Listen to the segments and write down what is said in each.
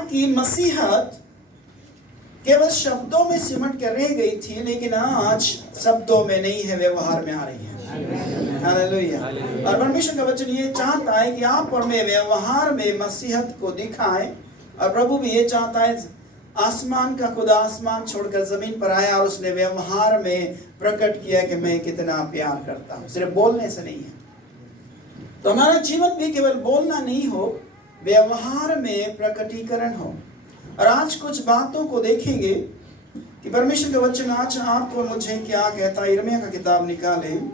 कि मसीहत केवल शब्दों में सिमट कर रह गई थी, लेकिन आज शब्दों में नहीं है, व्यवहार में आ रही है। हालेलुया। और परमेश्वर का वचन ये चाहता है कि आप और मैं व्यवहार में मसीहत को दिखाएं। और प्रभु भी ये चाहता है, आसमान का खुदा आसमान छोड़कर जमीन पर आया और उसने व्यवहार में प्रकट किया कि मैं कितना प्यार करता हूँ। सिर्फ बोलने से नहीं है। तो हमारा जीवन भी केवल बोलना नहीं हो, व्यवहार में प्रकटीकरण हो। और आज कुछ बातों को देखेंगे कि परमेश्वर का वचन आज आपको मुझे क्या कहता है। यिर्मयाह का किताब निकालें,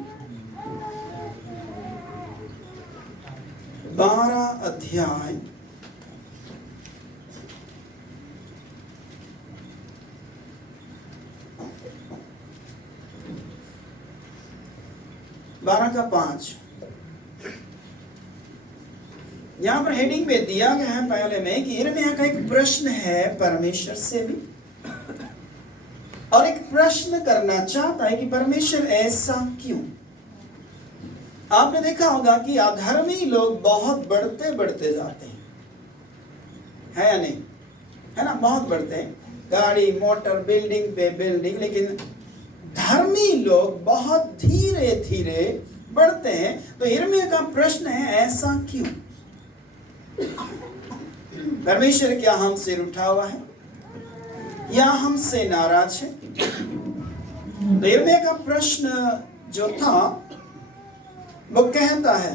12 अध्याय 12 का 5। यहाँ पर हेडिंग में दिया गया है पहले में कि यिर्मयाह का एक प्रश्न है परमेश्वर से भी, और एक प्रश्न करना चाहता है कि परमेश्वर ऐसा क्यों। आपने देखा होगा कि अधर्मी लोग बहुत बढ़ते बढ़ते जाते हैं, है या नहीं, है ना, बहुत बढ़ते हैं, गाड़ी मोटर बिल्डिंग पे बिल्डिंग, लेकिन धर्मी लोग बहुत धीरे धीरे बढ़ते हैं। तो यिर्मयाह का प्रश्न है, ऐसा क्यों? परमेश्वर क्या हमसे रूठा हुआ है या हमसे नाराज है? तो यिर्मयाह का प्रश्न जो था वो कहता है,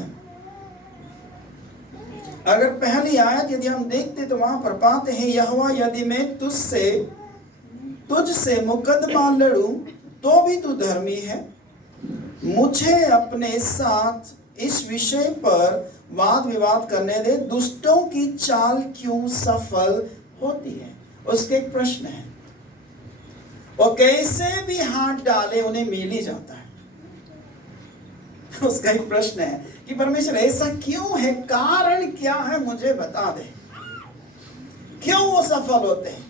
अगर पहली आयत यदि हम देखते तो वहां पर पाते हैं, यहोवा यदि मैं तुझसे मुकदमा लड़ूं तो भी तू धर्मी है, मुझे अपने साथ इस विषय पर वाद विवाद करने दे, दुष्टों की चाल क्यों सफल होती है। उसके एक प्रश्न है, वो कैसे भी हाथ डाले उन्हें मिल ही जाता है। उसका एक प्रश्न है कि परमेश्वर ऐसा क्यों है, कारण क्या है, मुझे बता दे, क्यों वो सफल होते हैं।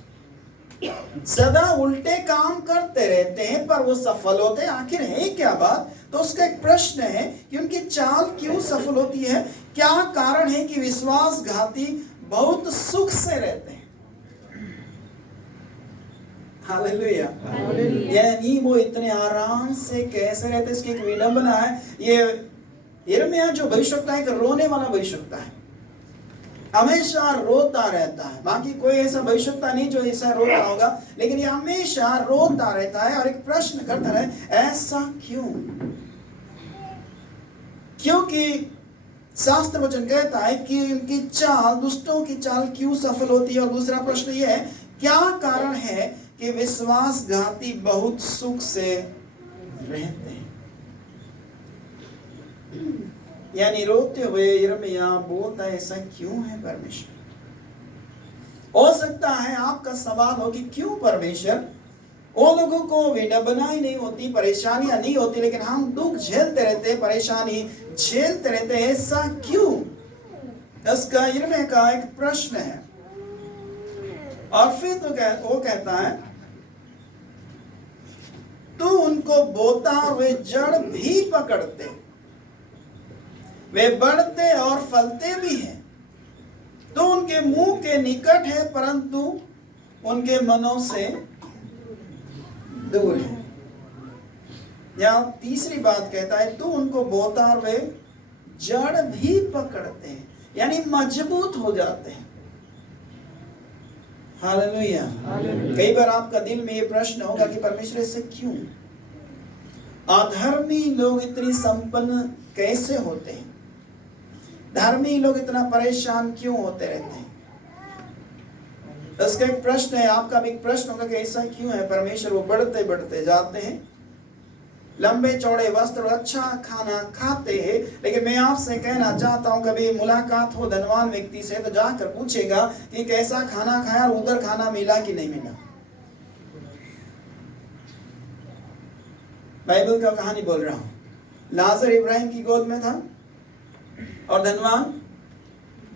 सदा उल्टे काम करते रहते हैं पर वो सफल होते हैं, आखिर है क्या बात। तो उसका एक प्रश्न है कि उनकी चाल क्यों सफल होती है, क्या कारण है कि विश्वासघाती बहुत सुख से रहते हैं। हालेलुया। यानी वो इतने आराम से कैसे रहते, इसकी एक विडंबना है। ये यिर्मयाह जो भविष्यवक्ता है, एक रोने वाला भविष्यवक्ता है, हमेशा रोता रहता है। बाकी कोई ऐसा भविष्यवक्ता नहीं जो ऐसा रोता होगा, लेकिन ये हमेशा रोता रहता है और एक प्रश्न करता है, ऐसा क्यों। क्योंकि शास्त्र वचन कहता है कि उनकी चाल, दुष्टों की चाल क्यों सफल होती है। और दूसरा प्रश्न ये है, क्या कारण है कि विश्वासघाती बहुत सुख से रहते हैं। यानी रोते हुए यिर्मयाह बोलता है, ऐसा क्यों है परमेश्वर। हो सकता है आपका सवाल हो कि क्यों परमेश्वर, वो लोगों को विडंबना ही नहीं होती, परेशानियां नहीं होती, लेकिन हम दुख झेलते रहते, परेशानी झेलते रहते, ऐसा क्यों। इसका यिर्मयाह का एक प्रश्न है। और फिर तो वो कहता है, तू उनको बोता और वे जड़ भी पकड़ते, वे बढ़ते और फलते भी हैं, तो उनके मुंह के निकट है परंतु उनके मनों से दूर है। यहाँ तीसरी बात कहता है, तू उनको बोता और वे जड़ भी पकड़ते हैं, यानी मजबूत हो जाते हैं। हालेलुया। कई बार आपका दिल में ये प्रश्न होगा कि परमेश्वर से क्यों, अधर्मी लोग इतनी संपन्न कैसे होते हैं, धर्मी लोग इतना परेशान क्यों होते रहते हैं। इसका एक प्रश्न है, आपका भी एक प्रश्न होगा कि ऐसा क्यों है परमेश्वर। वो बढ़ते बढ़ते जाते हैं, लंबे चौड़े वस्त्र, अच्छा खाना खाते हैं, लेकिन मैं आपसे कहना चाहता हूं, कभी मुलाकात हो धनवान व्यक्ति से तो जाकर पूछेगा कि कैसा खाना खाया और उधर खाना मिला कि नहीं मिला। बाइबल का कहानी बोल रहा हूं। लाजर इब्राहिम की गोद में था और धनवान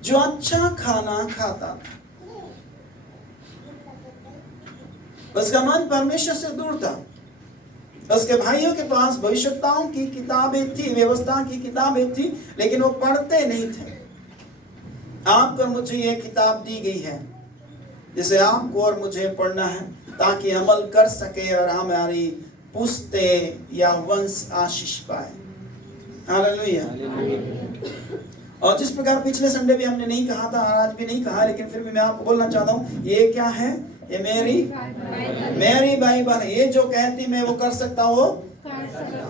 जो अच्छा खाना खाता था, उसका मन परमेश्वर से दूर था। उसके भाइयों के पास भविष्यवक्ताओं की किताबें थी, व्यवस्था की किताबें थी, लेकिन वो पढ़ते नहीं थे। आपको मुझे ये किताब दी गई है, जिसे आपको और मुझे पढ़ना है ताकि अमल कर सके और हमारी पुश्ते या वंश आशीष पाए। हालेलुया। और जिस प्रकार पिछले संडे भी हमने नहीं कहा था और आज भी नहीं कहा, लेकिन फिर भी मैं आपको बोलना चाहता हूँ, ये क्या है? ये मेरी बाइबल है। ये जो कहती मैं वो कर सकता हूँ,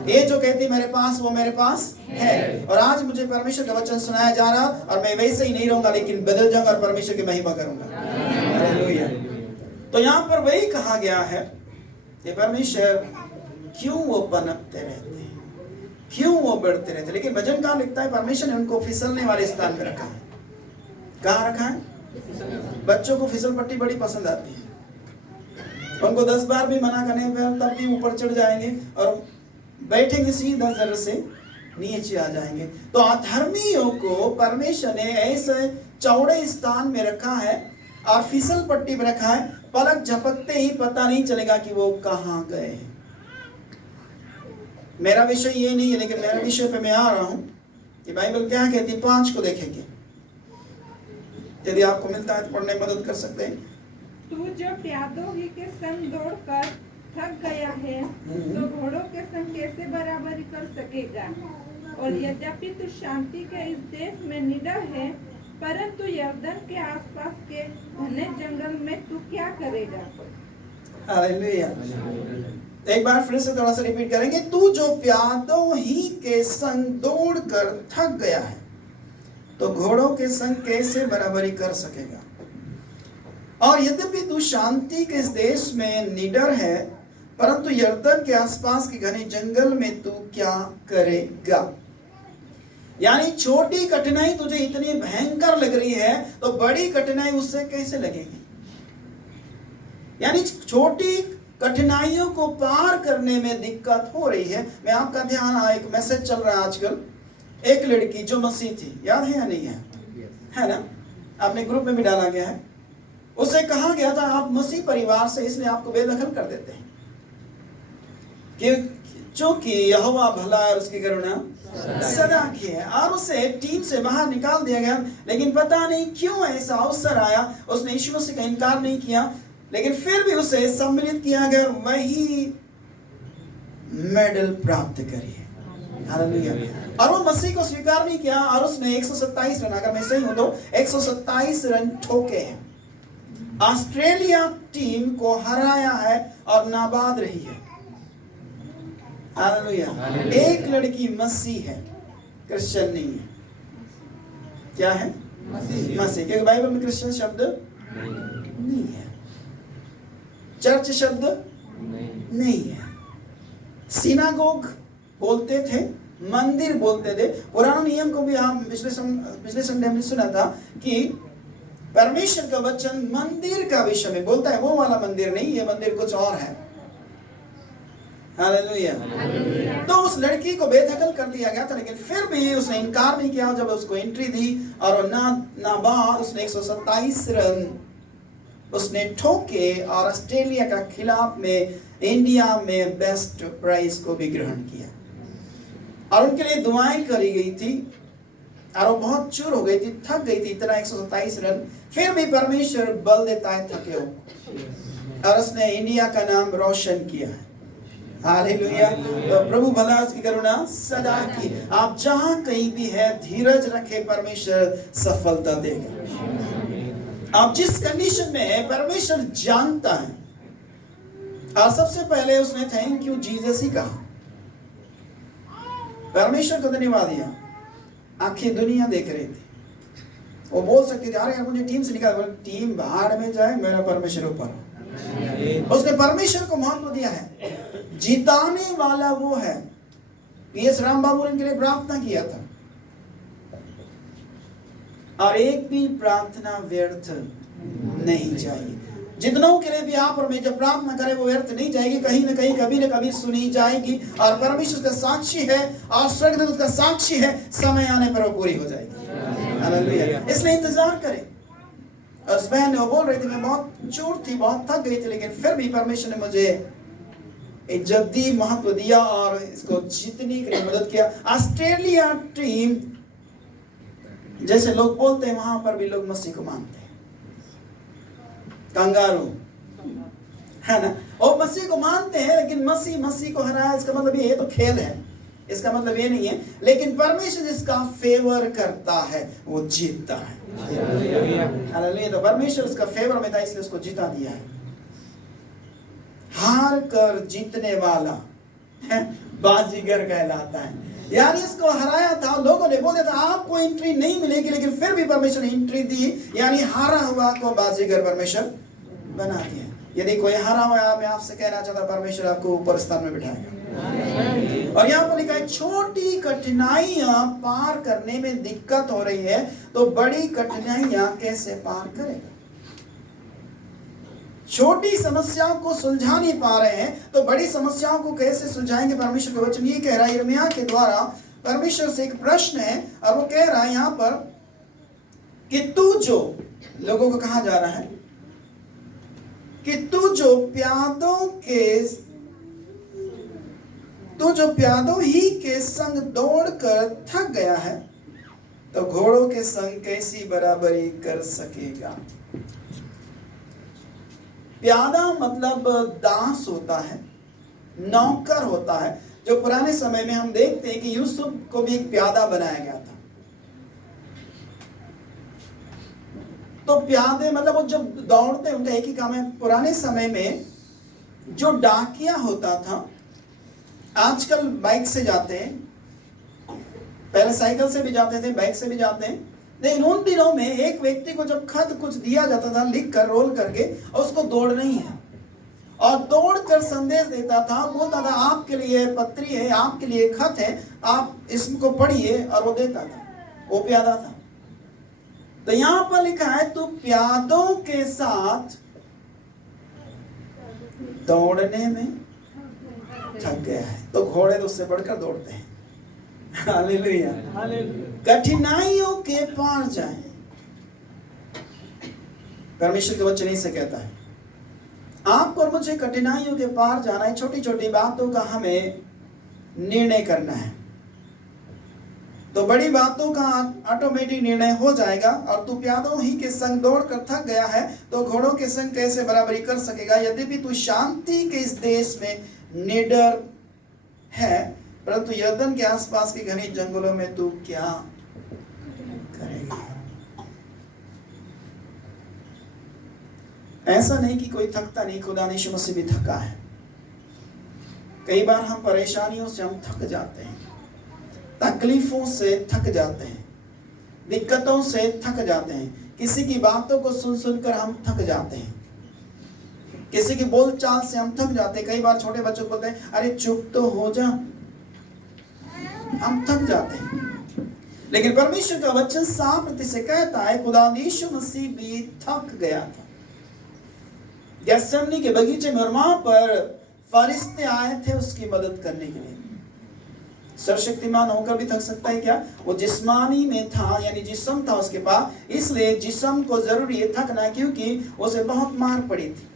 ये जो कहती मेरे पास वो मेरे पास है। और आज मुझे परमेश्वर का वचन सुनाया जा रहा और मैं वैसे ही नहीं रहूंगा, लेकिन बदल जाऊंगा और परमेश्वर की महिमा करूंगा। हालेलुया। तो यहाँ पर वही कहा गया है कि परमेश्वर क्यों वो पनपते रहते हैं, क्यों वो बढ़ते रहते। लेकिन भजनकार लिखता है परमेश्वर ने उनको फिसलने वाले स्थान में रखा है। कहाँ रखा है? बच्चों को फिसल पट्टी बड़ी पसंद आती है, उनको 10 बार भी मना करने पर तब भी ऊपर चढ़ जाएंगे और बैठेंगे सीधा जर से नीचे आ जाएंगे। तो अधर्मियों को परमेश्वर ने ऐसे चौड़े स्थान में रखा है और फिसल पट्टी में रखा है, पलक झपकते ही पता नहीं चलेगा कि वो कहाँ गए। मेरा विषय ये नहीं है, लेकिन मेरा विषय पे मैं आ रहा हूं कि बाइबल क्या कहती है। 5 को देखेंगे, यदि आपको मिलता है तो पढ़ने में मदद कर सकते हैं। तू जो प्यादों ही के संग दौड़कर थक गया है, तो घोड़ों के संग कैसे बराबरी कर सकेगा? और यद्यपि तू शांति के इस देश में निडर है, परंतु यरदन के आसपास के घने जंगल में तू क्या करेगा? हालेलुया। एक बार फिर से थोड़ा सा रिपीट करेंगे। तू जो प्यादों ही के संग दौड़कर थक गया है, तो घोड़ों के संग कैसे बराबरी कर सकेगा? और यद्यपि तू शांति के इस देश में निडर है, परंतु यरदन के आसपास के घने जंगल में तू क्या करेगा? यानी छोटी कठिनाई तुझे इतनी भयंकर लग रही है, तो बड़ी कठिनाई उससे कैसे लगेगी? यानी छोटी कठिनाइयों को पार करने में दिक्कत हो रही है। मैं आपका ध्यान, एक मैसेज चल रहा है आजकल, एक लड़की जो मसीह थी, याद है या नहीं है? है ना? आपने ग्रुप में भी डाला गया है। उसे कहा गया था आप मसीह परिवार से, इसलिए आपको बेदखल कर देते हैं कि चूंकि यहोवा भला और उसकी करुणा सदा की है। और उसे टीम से बाहर निकाल दिया गया, लेकिन पता नहीं क्यों ऐसा अवसर आया। उसने यीशु मसीह का इनकार नहीं किया, लेकिन फिर भी उसे सम्मिलित किया गया और वही मेडल प्राप्त करी है। हालेलुया। और वो मसीह को स्वीकार नहीं किया और उसने 127 रन, अगर मैं सही हूं तो 127 रन ठोके हैं, ऑस्ट्रेलिया टीम को हराया है और नाबाद रही है। हालेलुया। एक लड़की मसीह है, क्रिश्चियन नहीं है। क्या है? मसीह। क्योंकि बाइबल में क्रिश्चियन शब्द नहीं है, चर्च शब्द नहीं है। सिनागोग बोलते थे, मंदिर बोलते थे। पुराना नियम को भी आप पिछले संडे हमने सुना था कि परमेश्वर का वचन मंदिर का विषय में बोलता है, वो वाला मंदिर नहीं, ये मंदिर कुछ और है। हालेलुया। तो उस लड़की को बेदखल कर दिया गया था, लेकिन फिर भी उसने इनकार नहीं किया। जब उसको एंट्री दी और नाबाद उसने 127 रन उसने ठोके और ऑस्ट्रेलिया का खिलाफ में इंडिया में बेस्ट प्राइज को भी ग्रहण किया और उनके लिए दुआएं करी गई थी। और वो बहुत चूर हो गई थी, थक गई थी इतना 127 रन। फिर भी परमेश्वर बल देता है थके हो, और उसने इंडिया का नाम रोशन किया है। हालेलुया। तो प्रभु भला उसकी करुणा सदा की। आप जहां कहीं भी है, धीरज रखे, परमेश्वर सफलता देगा। आप जिस कंडीशन में है, परमेश्वर जानता है। और सबसे पहले उसने थैंक यू जीसस ही कहा, परमेश्वर को धन्यवाद दिया। आखिर दुनिया देख रही थी, वो बोल सकती थी अरे यार मुझे टीम से निकाल, टीम बाहर में जाए, मेरा परमेश्वर ऊपर। उसने परमेश्वर को महत्व दिया है। जिताने वाला वो है। PS राम बाबू ने इनके लिए प्रार्थना किया था, और एक भी प्रार्थना व्यर्थ नहीं जाएगी। जितनों के लिए भी आप और मैं जब प्रार्थना करें वो व्यर्थ नहीं जाएगी, कहीं ना कहीं कभी न कभी सुनी जाएगी। और परमेश्वर का साक्षी है और स्वर्गदूत का साक्षी है, समय आने पर वो पूरी हो जाएगी। हालेलुया। इसलिए इंतजार करें। उस बहन ने वो बोल रही थी मैं बहुत चोट थी, बहुत थक गई थी, लेकिन फिर भी परमेश्वर ने मुझे एक जद्दी महत्व दिया और इसको जीतने के लिए मदद किया। ऑस्ट्रेलिया टीम, जैसे लोग बोलते हैं वहां पर भी लोग मसीह को मानते हैं। कंगारू, है ना। और मसीह को मानते हैं, लेकिन मसीह को हराया, इसका मतलब ये तो खेल है, इसका मतलब ये नहीं है। लेकिन परमेश्वर जिसका फेवर करता है वो जीतता है। हालेलुया। तो परमेश्वर उसका फेवर में था, इसलिए उसको जीता दिया है। हार कर जीतने वाला बाजीगर कहलाता है। यानी इसको हराया था, लोगों ने बोला था आपको एंट्री नहीं मिलेगी, लेकिन फिर भी परमेश्वर ने एंट्री दी। यानी हारा हुआ को बाजीगर परमेश्वर बना दिया। यदि कोई हारा हुआ, मैं आपसे कहना चाहता हूं परमेश्वर आपको ऊपर स्थान में बिठाएगा। और यहाँ पर लिखा है छोटी कठिनाइयां पार करने में दिक्कत हो रही है तो बड़ी कठिनाइयां कैसे पार करेगा। छोटी समस्याओं को सुलझा नहीं पा रहे हैं तो बड़ी समस्याओं को कैसे सुलझाएंगे। परमेश्वर का वचन ये कह रहा है, यिर्मयाह के द्वारा परमेश्वर से एक प्रश्न है, और वो कह रहा है यहाँ पर कि तू जो, लोगों को कहा जा रहा है कि तू जो प्यादों ही के संग दौड़कर थक गया है तो घोड़ों के संग कैसी बराबरी कर सकेगा। प्यादा मतलब दास होता है, नौकर होता है। जो पुराने समय में हम देखते हैं कि यूसुफ को भी एक प्यादा बनाया गया था। तो प्यादे मतलब वो जब दौड़ते, उनका एक ही काम है। पुराने समय में जो डाकिया होता था, आजकल बाइक से जाते हैं, पहले साइकिल से भी जाते थे, बाइक से भी जाते हैं। लेकिन उन दिनों में एक व्यक्ति को जब खत कुछ दिया जाता था लिख कर, रोल करके, और उसको दौड़ना ही है, और दौड़ कर संदेश देता था, बोलता था आपके लिए पत्री है, आपके लिए खत है, आप इसको पढ़िए, और वो देता था। वो प्यादा था। तो यहां पर लिखा है तू प्यादों के साथ दौड़ने में थक गया है। तो घोड़े तो उससे बढ़कर दौड़ते हैं। हालेलुया। कठिनाइयों के पार जाएं। परमेश्वर के वचन से कहता है आपको और मुझे कठिनाइयों के पार जाना है। छोटी छोटी बातों का हमें निर्णय करना है, तो बड़ी बातों का ऑटोमेटिक निर्णय हो जाएगा। और तू प्यादों ही के संग दौड़कर थक गया है तो घोड़ों के संग कैसे बराबरी कर सकेगा। यद्यपि तू शांति के इस देश में निडर है, परंतु यरदन के आसपास के घने जंगलों में तू क्या करेगा। ऐसा नहीं कि कोई थकता नहीं, खुदा यीशु मसीह भी थका है। कई बार हम परेशानियों से हम थक जाते हैं, तकलीफों से थक जाते हैं, दिक्कतों से थक जाते हैं, किसी की बातों को सुन सुनकर हम थक जाते हैं, किसी की बोलचाल से हम थक जाते हैं। कई बार छोटे बच्चों को बोलते हैं अरे चुप तो हो जा, हम थक जाते हैं। लेकिन परमेश्वर का वचन साफ रीति से कहता है खुदा यीशु मसीह भी थक गया था गेत्सेमनी के बगीचे में, और वहां पर फरिश्ते आए थे उसकी मदद करने के लिए। सर्वशक्तिमान होकर भी थक सकता है क्या? वो जिस्मानी में था, यानी जिस्म था उसके पास, इसलिए जिस्म को जरूरी है थकना, क्योंकि उसे बहुत मार पड़ी थी।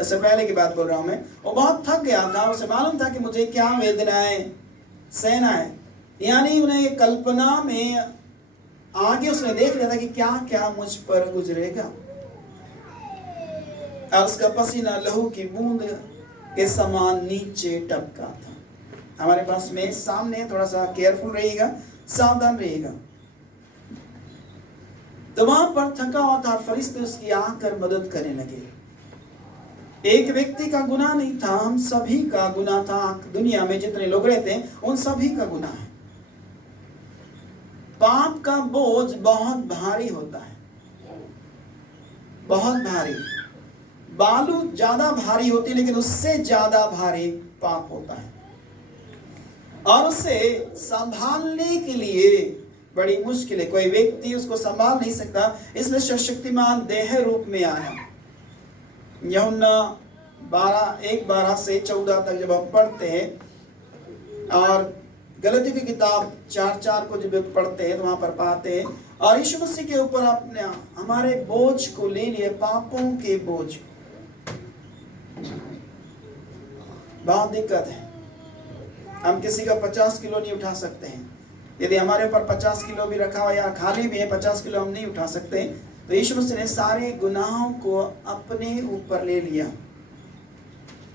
इससे पहले की बात बोल रहा हूं मैं। वो बहुत थक गया था, उसे मालूम था कि मुझे क्या वेदनाएं सहना है। यानी उन्हें कल्पना में आगे उसने देख लिया था कि क्या क्या मुझ पर गुजरेगा, और उसका पसीना लहू की बूंद के समान नीचे टपका था। हमारे पास में सामने थोड़ा सा केयरफुल रहिएगा, सावधान रहिएगा। तो वहां पर थका हुआ था, फरिश्ते उसकी आकर मदद करने लगे। एक व्यक्ति का गुनाह नहीं था, हम सभी का गुनाह था। दुनिया में जितने लोग रहते हैं उन सभी का गुनाह है। पाप का बोझ बहुत भारी होता है, बहुत भारी। बालू ज्यादा भारी होती, लेकिन उससे ज्यादा भारी पाप होता है, और उसे संभालने के लिए बड़ी मुश्किल है। कोई व्यक्ति उसको संभाल नहीं सकता, इसलिए सर्वशक्तिमान देह रूप में आया। यूहन्ना 1:12 से 14 तक जब हम पढ़ते हैं, और गलतियों की किताब 4:4 को जब पढ़ते हैं तो वहां पर पाते हैं, और यीशु मसीह के ऊपर अपने हमारे बोझ को ले लिए, पापों के बोझ। बहुत दिक्कत है, हम किसी का 50 किलो नहीं उठा सकते हैं। यदि हमारे ऊपर 50 किलो भी रखा हुआ या खाली भी है, 50 किलो हम नहीं उठा सकते, तो यीशु मसीह ने सारे गुनाहों को अपने ऊपर ले लिया।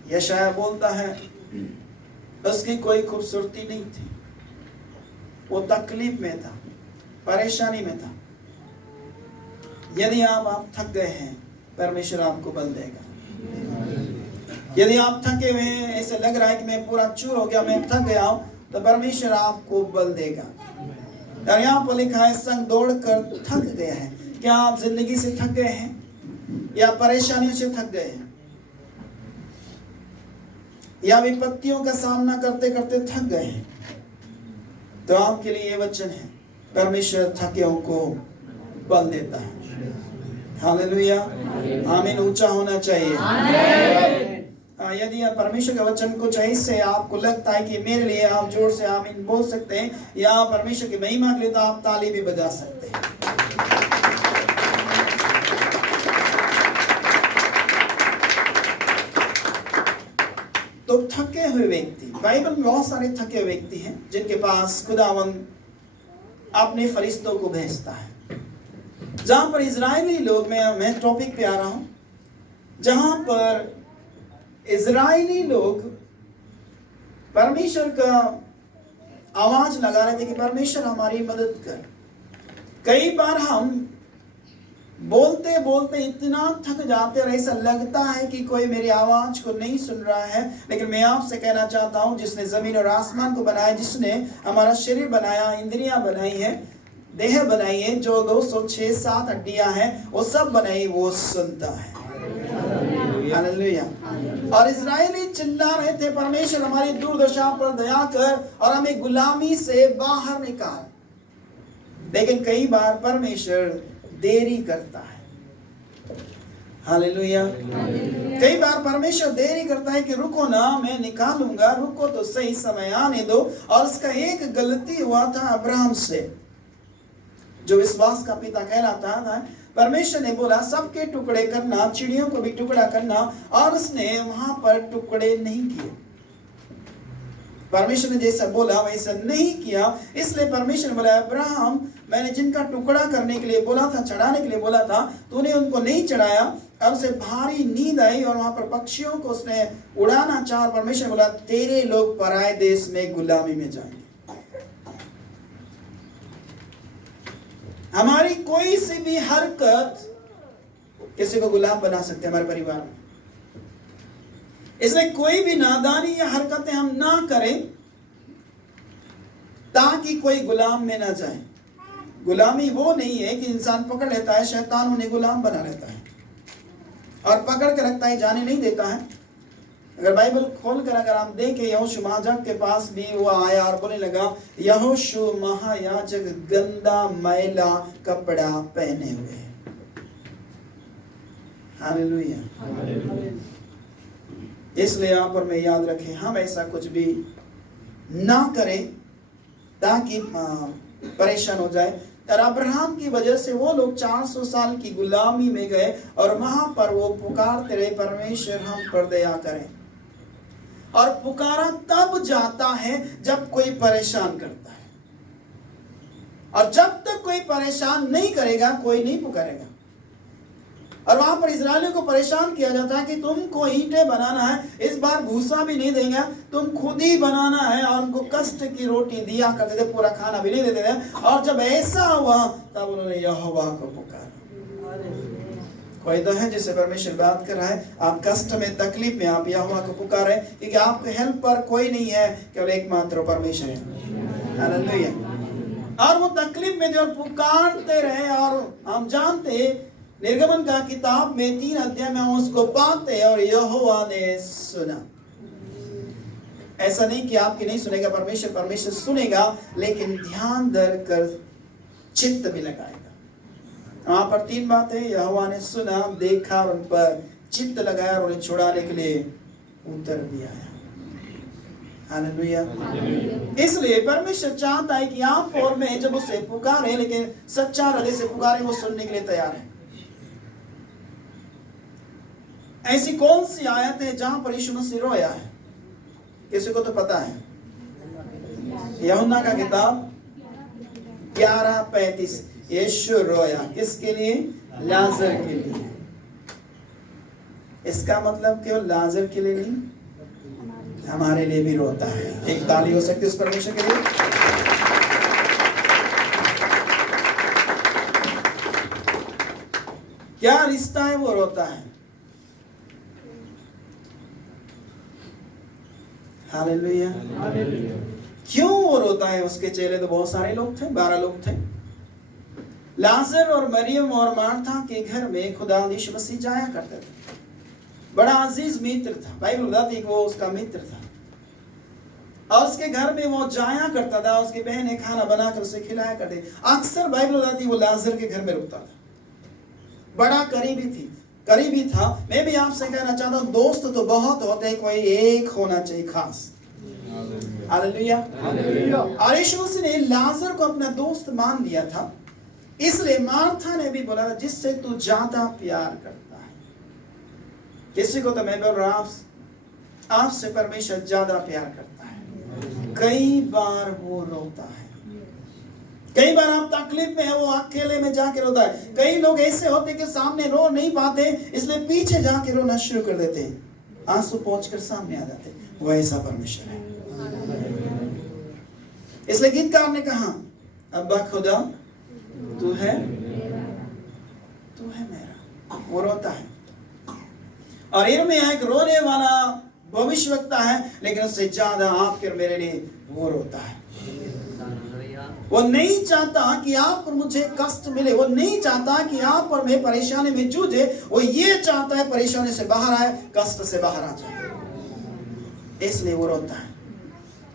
यशायाह बोलता है उसकी कोई खूबसूरती नहीं थी, वो तकलीफ में था, परेशानी में था। यदि आप थक गए हैं, परमेश्वर आपको बल देगा। यदि आप थके हुए हैं, ऐसे लग रहा है कि मैं पूरा चूर हो गया, मैं थक गया हूं, तो परमेश्वर आपको बल देगा। और यहाँ पर लिखा है संग दौड़ कर थक गया है। क्या आप जिंदगी से थक गए हैं, या परेशानियों से थक गए हैं, या विपत्तियों का सामना करते करते थक गए हैं? तो आपके लिए ये वचन है, परमेश्वर थके को बल देता है। हालेलुया, आमीन। ऊंचा होना चाहिए। यदि आप परमेश्वर का वचन कुछ ऐसे आपको लगता है कि मेरे लिए, आप जोर से आमीन बोल सकते हैं, या परमेश्वर की महिमा के लिए तो आप ताली भी बजा सकते हैं। तो थके हुए व्यक्ति, बाइबल में बहुत सारे थके हुए व्यक्ति हैं जिनके पास खुदावंद अपने फरिश्तों को भेजता है। जहां पर इजरायली लोग, मैं टॉपिक पे आ रहा हूं, जहां पर इजरायली लोग परमेश्वर का आवाज लगा रहे थे कि परमेश्वर हमारी मदद कर। कई बार हम बोलते बोलते इतना थक जाते और ऐसा लगता है कि कोई मेरी आवाज को नहीं सुन रहा है। लेकिन मैं आपसे कहना चाहता हूं, जिसने जमीन और आसमान को बनाया, जिसने हमारा शरीर बनाया, इंद्रियां बनाई है, देह बनाई है, जो 206-7 हड्डियां हैं, वो सब बनाई, वो सुनता है। हालेलुया। और इजरायली चिल्ला रहे थे, परमेश्वर हमारी दुर्दशा पर दया कर और हमें गुलामी से बाहर निकाल। लेकिन कई बार परमेश्वर देरी करता है। हालेलुया। कई बार परमेश्वर देरी करता है कि रुको ना, मैं निकालूंगा, रुको तो सही, समय आने दो। और उसका एक गलती हुआ था अब्राहम से, जो विश्वास का पिता कहलाता था। परमेश्वर ने बोला सबके टुकड़े करना, चिड़ियों को भी टुकड़ा करना, और उसने वहां पर टुकड़े नहीं किए। परमेश्वर ने जैसा बोला वैसा नहीं किया। इसलिए परमेश्वर ने बोला अब्राहम, मैंने जिनका टुकड़ा करने के लिए बोला था, चढ़ाने के लिए बोला था, तूने उनको नहीं चढ़ाया। और उसे भारी नींद आई और वहां पर पक्षियों को उसने उड़ाना चाहा। परमेश्वर ने बोला तेरे लोग पराए देश में गुलामी में जाएंगे। हमारी कोई सी भी हरकत किसी को गुलाम बना सकते हैं हमारे परिवार में। इसलिए कोई भी नादानी या हरकतें हम ना करें ताकि कोई गुलाम में ना जाए। गुलामी वो नहीं है कि इंसान पकड़ लेता है, शैतान उन्हें गुलाम बना लेता है और पकड़ के रखता है, जाने नहीं देता है। अगर बाइबल खोलकर अगर आप देखें, यहोशू महायाजक के पास भी वो आया और बोलने लगा, यहोशू महायाजक गंदा मैला कपड़ा पहने हुए। हालेलुया। इसलिए यहाँ पर मैं याद रखें, हम ऐसा कुछ भी ना करें ताकि परेशान हो जाए। और अब्राहम की वजह से वो लोग 400 साल की गुलामी में गए और वहां पर वो पुकारते रहे, परमेश्वर हम पर दया करें। और पुकारा तब जाता है जब कोई परेशान करता है, और जब तक कोई परेशान नहीं करेगा कोई नहीं पुकारेगा। और वहां पर इजरायलियों को परेशान किया जाता है कि तुमको ईंटें बनाना है, इस बार भूसा भी नहीं देंगे, तुम खुद ही बनाना है। और उनको कष्ट की रोटी दिया करते थे, पूरा खाना भी नहीं देते थे। और जब ऐसा हुआ तब उन्होंने यहोवा को पुकारा। कोई तो है जिससे परमेश्वर बात कर रहा है, आप कष्ट में, तकलीफ में आप यहोवा को पुकारे, क्योंकि आपके हेल्प पर कोई नहीं है, केवल एकमात्र परमेश्वर है। हालेलुया। और वो तकलीफ में जो पुकारते रहे, और हम जानते निर्गमन का किताब में 3 अध्याय में हम उसको पाते और यहोवा ने सुना। ऐसा नहीं कि आपकी नहीं सुनेगा परमेश्वर सुनेगा, लेकिन ध्यान धर कर चित्त भी लगाएगा। वहां पर 3 बातें, यहोवा ने सुना, देखा और उन पर चित्त लगाया और उन्हें छुड़ाने के लिए उतर भी आया। हालेलुया। इसलिए परमेश्वर चाहता है कि आप और मैं जब उसे पुकारे, लेकिन सच्चा हृदय से पुकारे, वो सुनने के लिए तैयार है। ऐसी कौन सी आयत है जहां पर यीशु मसीह रोया है? किसी को तो पता है, यूहन्ना का किताब 11:35। यीशु रोया किसके लिए? लाजर के लिए। इसका मतलब केवल लाजर के लिए नहीं, हमारे लिए भी रोता है। एक ताली हो सकती है उस परमेश्वर के लिए। क्या रिश्ता है वो रोता है। हालेलुया। क्यों वो रोता है? उसके चेले तो बहुत सारे लोग थे, 12 लोग थे। लाजर और मरियम और मार्था के घर में खुदा यीशु मसीह जाया करते थे। बड़ा अजीज मित्र था, बाइबल बताती है कि वो उसका मित्र था और उसके घर में वो जाया करता था। उसकी बहनें खाना बनाकर उसे खिलाया करते। अक्सर बाइबल बताती है वो लाजर के घर में रुकता था। बड़ा करीबी था। मैं भी आपसे कहना चाहता हूँ, दोस्त तो बहुत होते हैं, कोई एक होना चाहिए खास। हालेलुया। और यीशु मसीह ने लाजर को अपना दोस्त मान लिया था। इसलिए मार्था ने भी बोला, जिससे तू ज्यादा प्यार करता है। किसी को तो मैं बोल रहा हूं, आपसे परमेश्वर ज्यादा प्यार करता है। कई बार वो रोता है, कई बार आप तकलीफ में है, वो अकेले में जाके रोता है। कई लोग ऐसे होते कि सामने रो नहीं पाते, इसलिए पीछे जाके रोना शुरू कर देते हैं, आंसू पोंछकर सामने आ जाते। वो ऐसा परमेश्वर है। इसलिए गीतकार ने कहा, अब्बा खुदा तू है मेरा। वो रोता है। और यिर्मयाह एक रोने वाला भविष्यवक्ता है, लेकिन उससे ज्यादा आपके और मेरे लिए वो रोता है। वो नहीं चाहता कि आप और मुझे कष्ट मिले। वो नहीं चाहता कि आप और मैं परेशानी में जूझे। वो ये चाहता है परेशानी से बाहर आए, कष्ट से बाहर आ जाए। इसलिए वो रोता है।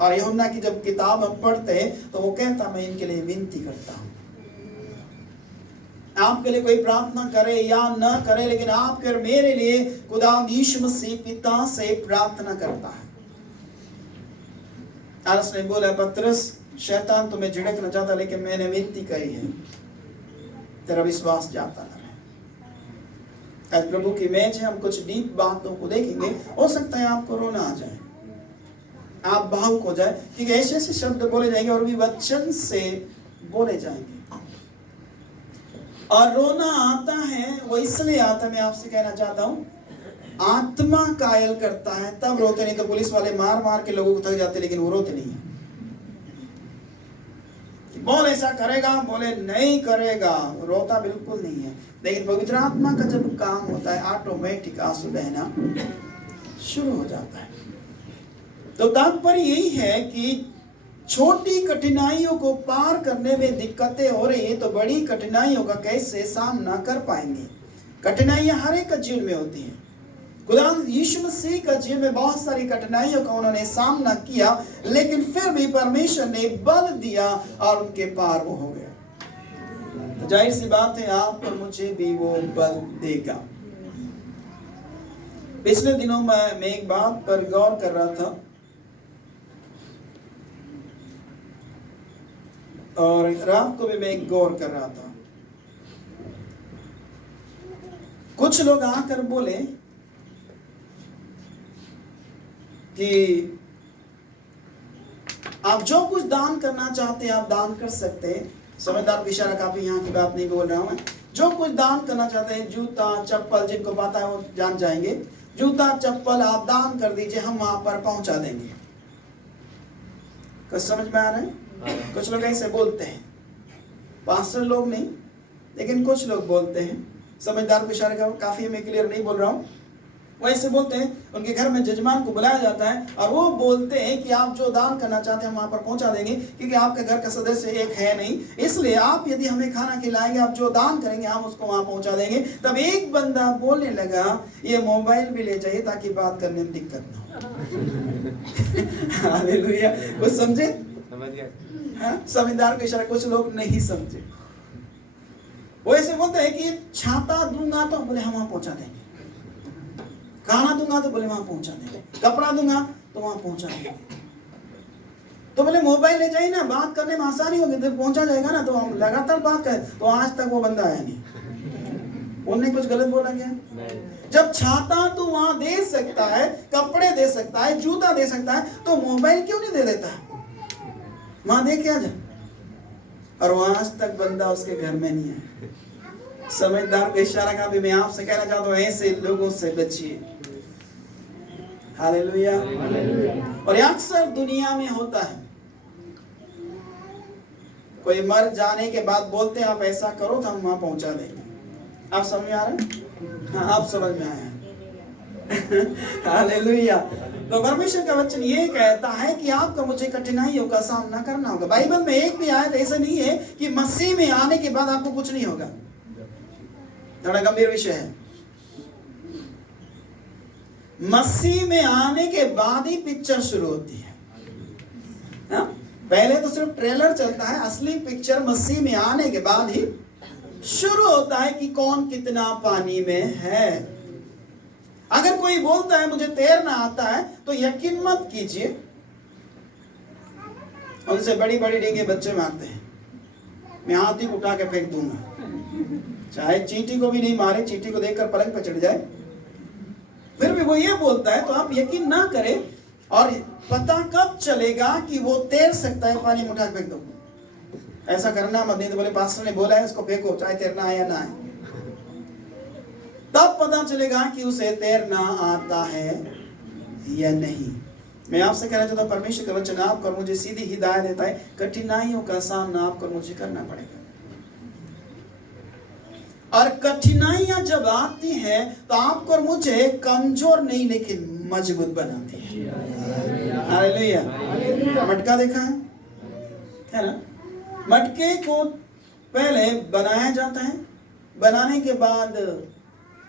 और यूहन्ना की जब किताब हम पढ़ते हैं तो वो कहता, मैं इनके लिए विनती करता हूं। आपके लिए कोई प्रार्थना करे या न करे, लेकिन आपके और मेरे लिए खुदा यीशु मसीह पिता से प्रार्थना करता है। और उसने बोला, पतरस शैतान तुम्हें झिड़कना चाहता, लेकिन मैंने विनती करी है तेरा विश्वास जाता न रहे। आज प्रभु की मैच है, हम कुछ डीप बातों को देखेंगे। हो सकता है आपको रोना आ जाए, आप भावुक हो जाए, क्योंकि ऐसे ऐसे शब्द बोले जाएंगे और भी वचन से बोले जाएंगे। और रोना आता है, वो इसलिए आता है, मैं आपसे कहना चाहता हूं, आत्मा कायल करता है तब रोते। नहीं तो पुलिस वाले मार मार के लोगों को थक जाते, लेकिन वो रोते नहीं है। बोल ऐसा करेगा, बोले नहीं करेगा, रोता बिल्कुल नहीं है। लेकिन पवित्र आत्मा का जब काम होता है, ऑटोमेटिक आंसू बहना शुरू हो जाता है। तो तात्पर्य यही है कि छोटी कठिनाइयों को पार करने में दिक्कतें हो रही है, तो बड़ी कठिनाइयों का कैसे सामना कर पाएंगे। कठिनाइयां हर एक का जीवन में होती हैं। खुदा यीशु मसीह का जीवन में बहुत सारी कठिनाइयों का उन्होंने सामना किया, लेकिन फिर भी परमेश्वर ने बल दिया और उनके पार वो हो गया। तो जाहिर सी बात है, आप और मुझे भी वो बल देगा। पिछले दिनों मैं एक बात पर गौर कर रहा था, और रात को भी मैं एक गौर कर रहा था। कुछ लोग आकर बोले कि आप जो कुछ दान करना चाहते हैं आप दान कर सकते हैं। समझदार की इशारा काफी, यहाँ की बात नहीं बोल रहा हूं मैं। जो कुछ दान करना चाहते हैं, जूता चप्पल, जिनको पता है वो जान जाएंगे, जूता चप्पल आप दान कर दीजिए, हम वहां पर पहुंचा देंगे। कुछ समझ में आ रहा है? कुछ लोग ऐसे बोलते हैं, पास्टर लोग नहीं, लेकिन कुछ लोग बोलते हैं। समझदार को इशारा काफी, मैं क्लियर नहीं बोल रहा हूं। वो ऐसे बोलते हैं, उनके घर में जजमान को बुलाया जाता है और वो बोलते हैं कि आप जो दान करना चाहते हैं हम वहां पर पहुंचा देंगे, क्योंकि आपके घर का सदस्य एक है नहीं, इसलिए आप यदि हमें खाना खिलाएंगे, आप जो दान करेंगे हम उसको वहां पहुंचा देंगे। तब एक बंदा बोलने लगा, ये मोबाइल भी ले जाइए ताकि बात करने में दिक्कत ना हो। हालेलुया। कुछ समझे? समझदार को इशारा, कुछ लोग नहीं समझे। वो ऐसे बोलते हैं कि छाता दूंगा तो बोले हम वहां पहुंचा देंगे, खाना दूंगा तो बोले वहां पहुंचा देंगे, कपड़ा दूंगा तो वहां पहुंचा देंगे। तो बोले मोबाइल ले जाइए ना, बात करने में आसानी होगी, तो पहुंचा जाएगा ना। तो हम लगातार बात करें, तो आज तक वो बंदा आया नहीं। उन्होंने कुछ गलत बोला क्या? जब छाता तो वहां दे सकता है, कपड़े दे सकता है, जूता दे सकता है, तो मोबाइल क्यों नहीं दे देता है? वहां दे क्या जा, और वहां आज तक बंदा उसके घर में नहीं है। समझदार को इशारा का भी मैं आपसे कहना चाहता हूँ, ऐसे लोगों से बचिए। हालेलुया। और ये अक्सर दुनिया में होता है, कोई मर जाने के बाद बोलते हैं आप ऐसा करो तो हम वहां पहुंचा देंगे। आप समझ में आ रहे हैं? हाँ, आप समझ में आया। हालेलुया। तो परमेश्वर का वचन ये कहता है कि आपको मुझे कठिनाइयों का सामना करना होगा। बाइबल में एक भी आयत ऐसा नहीं है कि मसीह में आने के बाद आपको कुछ नहीं होगा। थोड़ा गंभीर विषय है। मसीह में आने के बाद ही पिक्चर शुरू होती है। हाँ? पहले तो सिर्फ ट्रेलर चलता है, असली पिक्चर मसीह में आने के बाद ही शुरू होता है कि कौन कितना पानी में है। अगर कोई बोलता है मुझे तैरना आता है तो यकीन मत कीजिए, उनसे बड़ी बड़ी डींगे बच्चे मारते हैं। मैं हाथ ही उठा के फेंक दूंगा, चाहे चींटी को भी नहीं मारे, चींटी को देखकर पलंग पर चढ़ जाए, फिर भी वो ये बोलता है तो आप यकीन ना करें। और पता कब चलेगा कि वो तैर सकता है? पानी में उठा के फेंक दो। ऐसा करना मत, नहीं तो बोले पास्टर ने बोला है उसको फेंको, चाहे तैरना आए या ना आए। तब पता चलेगा कि उसे तैरना आता है या नहीं। मैं आपसे कहना चाहता हूं, परमेश्वर का वचन आपको और मुझे सीधी हिदायत देता है, कठिनाइयों का सामना आपको और मुझे करना पड़ेगा। और कठिनाइयां जब आती हैं तो आपको और मुझे कमजोर नहीं लेकिन मजबूत बनाती है। हालेलुया। मटका देखा है ना? मटके को पहले बनाया जाता है, बनाने के बाद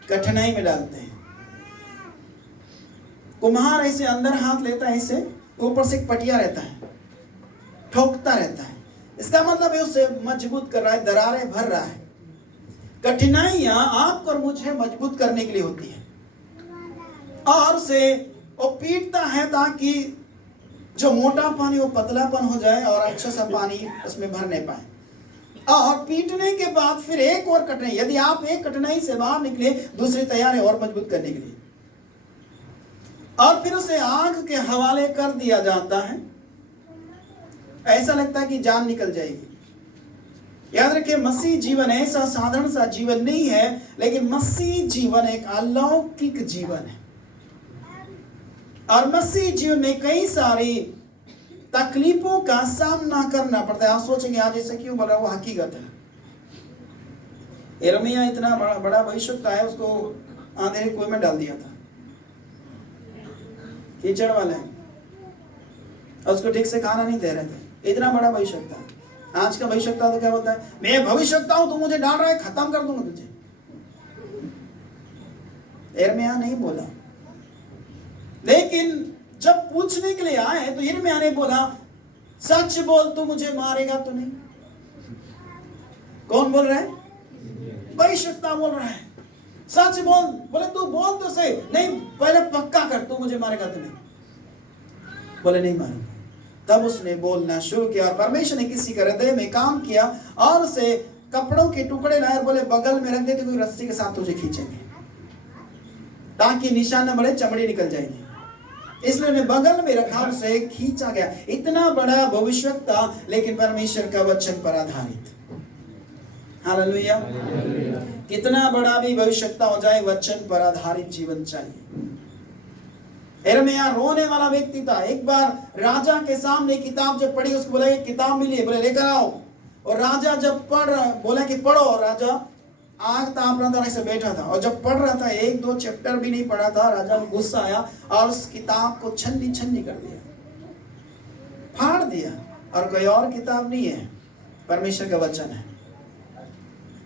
कठिनाई में डालते हैं। कुम्हार ऐसे अंदर हाथ लेता है, ऐसे ऊपर से एक पटिया रहता है, ठोकता रहता है। इसका मतलब है उसे मजबूत कर रहा है, दरारें भर रहा है। कठिनाइयां आपको और मुझे मजबूत करने के लिए होती है, और उसे वो पीटता है ताकि जो मोटा पानी वो पतलापन हो जाए और अच्छा सा पानी उसमें भर नहीं पाए। और पीटने के बाद फिर एक और कठिनाई, यदि आप एक कठिनाई से बाहर निकले, दूसरी तैयार है और मजबूत करने के लिए। और फिर उसे आग के हवाले कर दिया जाता है। ऐसा लगता है कि जान निकल जाएगी। याद रखिए, मसीह जीवन ऐसा साधारण सा जीवन नहीं है, लेकिन मसीह जीवन एक अलौकिक जीवन है। और मसीह जीवन में कई सारी तकलीफों का सामना करना पड़ता है। आप सोचेंगे आज ऐसे क्यों बोल रहा है? वो हकीकत है। यिर्मयाह इतना बड़ा भविष्यवक्ता है, उसको अंधेरे कुएं में डाल दिया था, कीचड़ वाले, और उसको ठीक से खाना नहीं दे रहे थे। इतना बड़ा भविष्यवक्ता। आज का भविष्यवक्ता तो क्या बोलता है? मैं भविष्यवक्ता हूं, तू मुझे डाल रहा है, खत्म कर दूंगा तुझे। यिर्मयाह नहीं बोला, लेकिन जब पूछने के लिए आए तो यिर्मयाह ने बोला, सच बोल, तू मुझे मारेगा तो नहीं? कौन बोल रहा है? भविष्यवक्ता बोल रहा है, सच बोल। बोले तू बोल तो सही। नहीं, पहले पक्का कर, तू मुझे मारेगा तो नहीं? बोले नहीं मारूंगा। तब उसने बोलना शुरू किया और परमेश्वर ने किसी के हृदय में काम किया और उसे कपड़ों के टुकड़े लाए और बोले बगल में रख दे, तो कोई रस्सी के साथ तुझे खींचेंगे ताकि निशान न बढ़े, चमड़ी निकल जाएगी। इसलिए मैं बगल में रखा, उसे खींचा गया। इतना बड़ा भविष्यवक्ता, लेकिन परमेश्वर का वचन पर आधारित। हालेलुया। कितना बड़ा भी भविष्यवक्ता हो जाए, वचन पर आधारित जीवन चाहिए। यिर्मयाह रोने वाला व्यक्ति था। एक बार राजा के सामने किताब जब पढ़ी, उसको बोला ये किताब मिली है, बोले लेकर आओ। और राजा जब बोला कि पढ़ो, और राजा आग ताप रहा था, ऐसे बैठा था, और जब पढ़ रहा था, एक दो चैप्टर भी नहीं पढ़ा था, राजा को गुस्सा आया और उस किताब को छन्नी छन्नी कर दिया, फाड़ दिया। और कोई और किताब नहीं है, परमेश्वर का वचन है।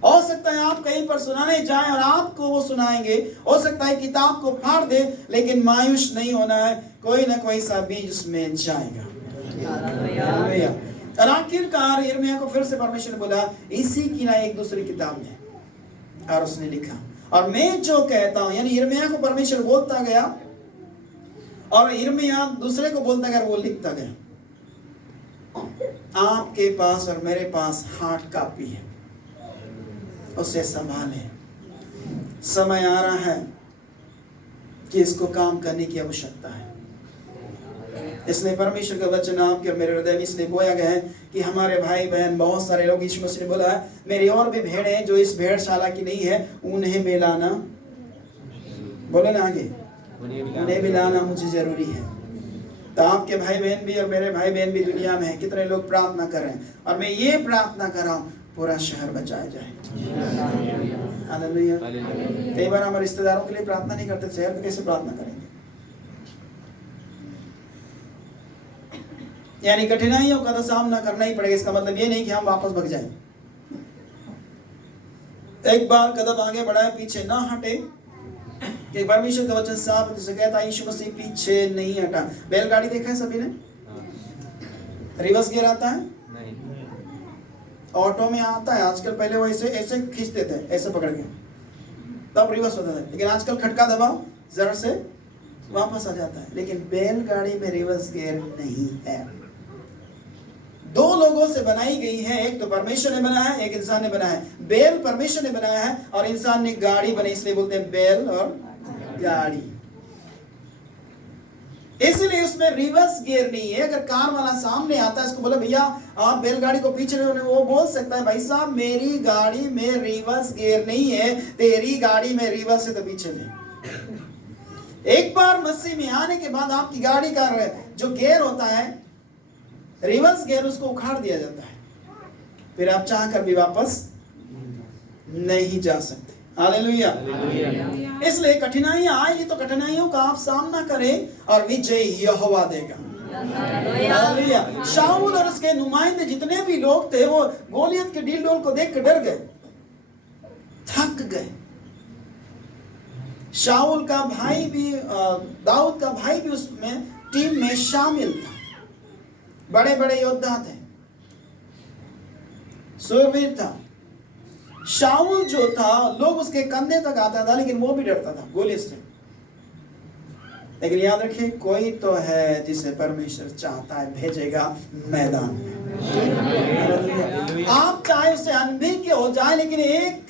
हो सकता है आप कहीं पर सुनाने जाएं और आपको वो सुनाएंगे, हो सकता है किताब को फाड़ दे, लेकिन मायूस नहीं होना है, कोई ना कोई सा बीज उसमें जाएगा। और आखिरकार यिर्मयाह को फिर से परमेश्वर ने बोला, इसी की ना एक दूसरी किताब में, और उसने लिखा। और मैं जो कहता हूं, यानी यिर्मयाह को परमेश्वर बोलता गया और यिर्मयाह दूसरे को बोलता गया, वो लिखता गया। आपके पास और मेरे पास हार्ड कॉपी है, उसे संभाले। समय आ रहा है कि इसको काम करने की आवश्यकता है। इसलिए परमेश्वर का वचन आपके और मेरे हृदय में इसलिए बोया गया है कि हमारे भाई बहन बहुत सारे लोग, यीशु मसीह ने बोला है मेरी और भी भेड़ हैं जो इस भेड़शाला की नहीं है, उन्हें मिलाना, बोले ना आगे, उन्हें मिलाना मुझे जरूरी है। तो आपके भाई बहन भी और मेरे भाई बहन भी दुनिया में है, कितने लोग प्रार्थना कर रहे हैं, और मैं ये प्रार्थना कर रहा हूँ पूरा शहर बचाया जाए। हालेलुया। कई बार हम रिश्तेदारों के लिए प्रार्थना नहीं करते, शहर में कैसे प्रार्थना करेंगे? यानी कठिनाइयों का तो सामना करना ही पड़ेगा। इसका मतलब ये नहीं कि हम वापस भग जाएं। एक बार कदम आगे बढ़ाए, पीछे ना हटे। कि परमेश्वर का वचन साफ से कहता है यीशु मसीह पीछे नहीं हटा। बैलगाड़ी देखा है सभी ने? रिवर्स गियर आता है? ऑटो में आता है आजकल, पहले वो ऐसे ऐसे खींचते थे, ऐसे पकड़ के, तब रिवर्स होता था, लेकिन आजकल खटका दबाओ जरा से वापस आ जाता है। लेकिन बैलगाड़ी में रिवर्स गियर नहीं है। दो लोगों से बनाई गई है, एक तो परमेश्वर ने बनाया है, एक इंसान ने बनाया है। बैल परमेश्वर ने बनाया है और इंसान ने गाड़ी बनाई, इसलिए बोलते हैं बैल और गाड़ी। इसलिए उसमें रिवर्स गियर नहीं है। अगर कार वाला सामने आता है, इसको बोले भैया आप बैलगाड़ी को पीछे रहे, वो बोल सकता है भाई साहब मेरी गाड़ी में रिवर्स गियर नहीं है, तेरी गाड़ी में रिवर्स है तो पीछे नहीं। एक बार मसीह में आने के बाद आपकी गाड़ी का जो गियर होता है, रिवर्स गियर, उसको उखाड़ दिया जाता है, फिर आप चाह कर भी वापस नहीं जा सकते। हालेलुया। इसलिए कठिनाइयां आएगी तो कठिनाइयों का आप सामना करें और विजय यहोवा देगा। हालेलुया। शाऊल और उसके नुमाइंदे जितने भी लोग थे वो गोलियत के डील डोल को देख कर डर गए, थक गए। शाऊल का भाई भी, दाऊद का भाई भी उसमें टीम में शामिल था। बड़े बड़े योद्धा थे, सूरवीर था। शाऊल जो था लोग उसके कंधे तक आता था, लेकिन वो भी डरता था गोलियत से। लेकिन याद रखिए कोई तो है जिसे परमेश्वर चाहता है भेजेगा मैदान में। आप चाहे उससे अनभिज्ञ हो जाए, लेकिन एक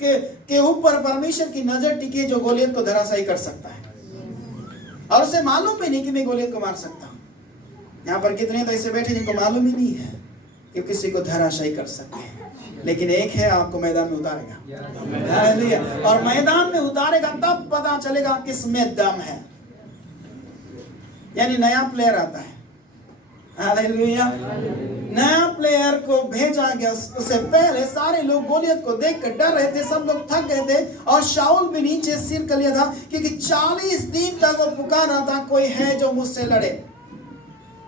के ऊपर परमेश्वर की नजर टिके जो गोलियत को धराशायी कर सकता है, और उसे मालूम भी नहीं कि मैं गोलियत को मार सकता हूं। यहाँ पर कितने तो ऐसे बैठे जिनको मालूम ही नहीं है कि किसी को धराशायी कर सकते हैं, लेकिन एक है आपको मैदान में उतारेगा। और मैदान में उतारेगा तब पता चलेगा किस में दम है। यानी नया प्लेयर आता है, हालेलुया। नया प्लेयर को भेजा गया, उससे पहले सारे लोग गोलियत को देखकर डर रहे थे, सब लोग थक गए थे, और शाऊल भी नीचे सिर कर लिया था, क्योंकि 40 दिन तक वो पुकार रहा था कोई है जो मुझसे लड़े,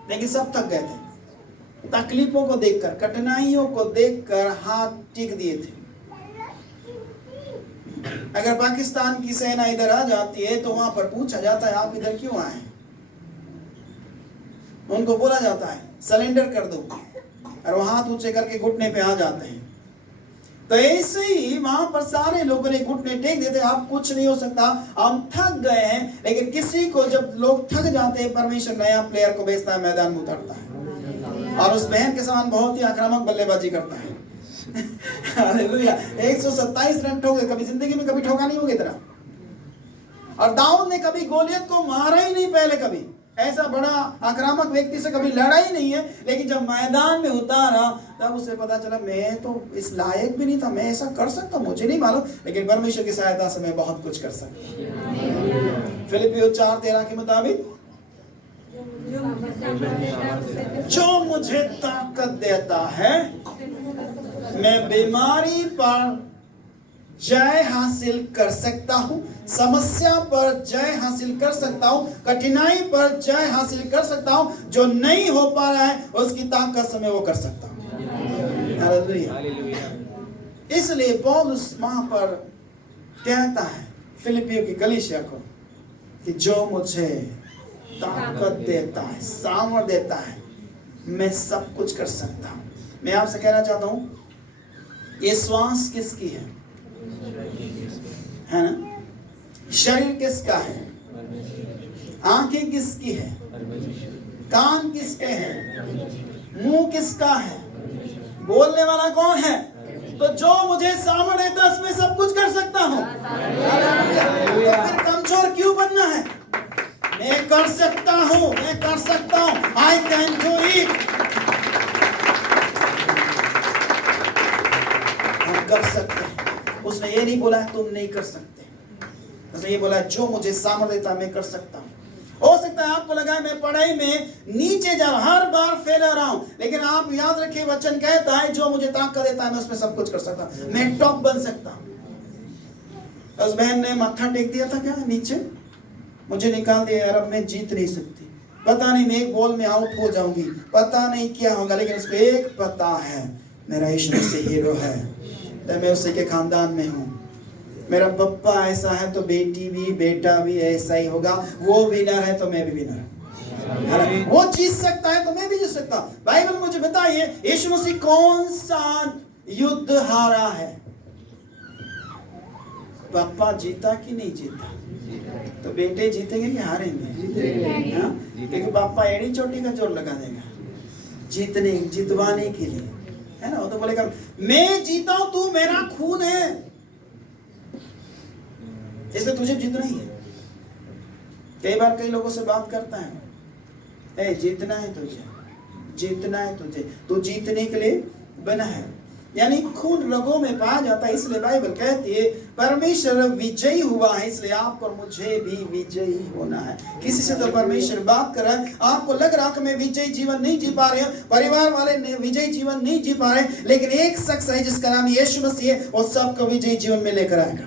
लेकिन सब थक गए थे। तकलीफों को देखकर, कठिनाइयों को देखकर हाथ टिक दिए थे। अगर पाकिस्तान की सेना इधर आ जाती है तो वहां पर पूछा जाता है आप इधर क्यों आए? उनको बोला जाता है सरेंडर कर दो, और वो हाथ ऊंचे करके घुटने पे आ जाते हैं। तो ऐसे ही वहां पर सारे लोगों ने घुटने टेक देते, आप कुछ नहीं हो सकता, हम थक गए हैं। लेकिन किसी को जब लोग थक जाते हैं, परमेश्वर नया प्लेयर को भेजता है, मैदान में उतारता है, और उस बहन के समान बहुत ही आक्रामक बल्लेबाजी करता है। हालेलुया। 127 रन ठोके, कभी जिंदगी में कभी ठोका नहीं होगा इतना। और दाऊद ने कभी गोलियत को मारा ही नहीं, पहले कभी ऐसा बड़ा आक्रामक व्यक्ति से कभी लड़ा ही नहीं है। लेकिन जब मैदान में उतारा तब उसे पता चला मैं तो इस लायक भी नहीं था, मैं ऐसा कर सकता, मुझे नहीं मालूम, लेकिन परमेश्वर की सहायता से मैं बहुत कुछ कर सकता। फिलिपियों 4:13 के मुताबिक जो मुझे ताकत देता है, मैं बीमारी पर जय हासिल कर सकता हूँ, समस्या पर जय हासिल कर सकता हूँ, कठिनाई पर जय हासिल कर सकता हूँ। जो नहीं हो पा रहा है उसकी ताकत से मैं वो कर सकता हूँ। हालेलुया। इसलिए पौलुस वहां पर कहता है फिलिपियों की कलीसिया को कि जो मुझे ताकत देता है, सामर्थ देता है, मैं सब कुछ कर सकता हूँ। मैं आपसे कहना चाहता हूँ ये श्वास किसकी है ना? शरीर किसका है? आंखें किसकी है? कान किसके हैं? मुंह किसका है? बोलने वाला कौन है? तो जो मुझे सामर्थ्य देता है उसमें सब कुछ कर सकता हूँ। तो फिर कमजोर क्यों बनना है? मैं कर सकता हूँ, मैं कर सकता हूँ, I can do it। हम कर सकते हैं। उसने ये नहीं बोला तुम नहीं कर सकते, उसने ये बोला जो मुझे सामर्थ्य देता मैं कर सकता हूँ। हो सकता है आपको लगा है मैं पढ़ाई में नीचे जा रहा हूं, हर बार फेल हो रहा हूं, लेकिन आप याद रखिए वचन कहता है जो मुझे ताकत देता है मैं उसमें सब कुछ कर सकता हूं, मैं टॉप बन सकता हूं। उस बहन ने माथा टेक दिया था क्या नीचे, मुझे निकाल दिया यार, अब मैं जीत नहीं सकती, पता नहीं मैं एक बॉल में आउट हो जाऊंगी, पता नहीं क्या होगा, लेकिन उसको एक पता है मेरा यीशु मसीह हीरो है, तो मैं उसी के खानदान में हूँ। मेरा पप्पा ऐसा है तो बेटी भी बेटा भी ऐसा ही होगा, वो विनर है तो मैं भी विनर हूं, वो जीत सकता है तो मैं भी जीत सकता हूं। बाइबल मुझे बताइए यीशु मसीह कौन सा युद्ध हारा है? पप्पा जीता कि नहीं जीता? तो बेटे जीतेंगे कि हारेंगे? हाँ? क्योंकि पापा एड़ी चोटी का जोर लगा देगा जीतने जितवाने के लिए, है ना। वो तो बोलेगा मैं जीता हूं, तू मेरा खून है, इसलिए तुझे जीतना ही है। कई बार कई लोगों से बात करता है, जीतना है तुझे, जीतना है तुझे, तू जीतने के लिए बना है, यानी खून रगों में पाया जाता है। इसलिए बाइबल कहती है परमेश्वर विजयी हुआ है, इसलिए आपको और मुझे भी विजयी होना है। किसी से तो परमेश्वर बात कर रहा है, आपको लग रहा कि मैं विजयी जीवन नहीं जी पा रहे हैं, परिवार वाले विजयी जीवन नहीं जी पा रहे, लेकिन एक शख्स है जिसका नाम यीशु मसीह है, वो सबको विजयी जीवन में लेकर आएगा।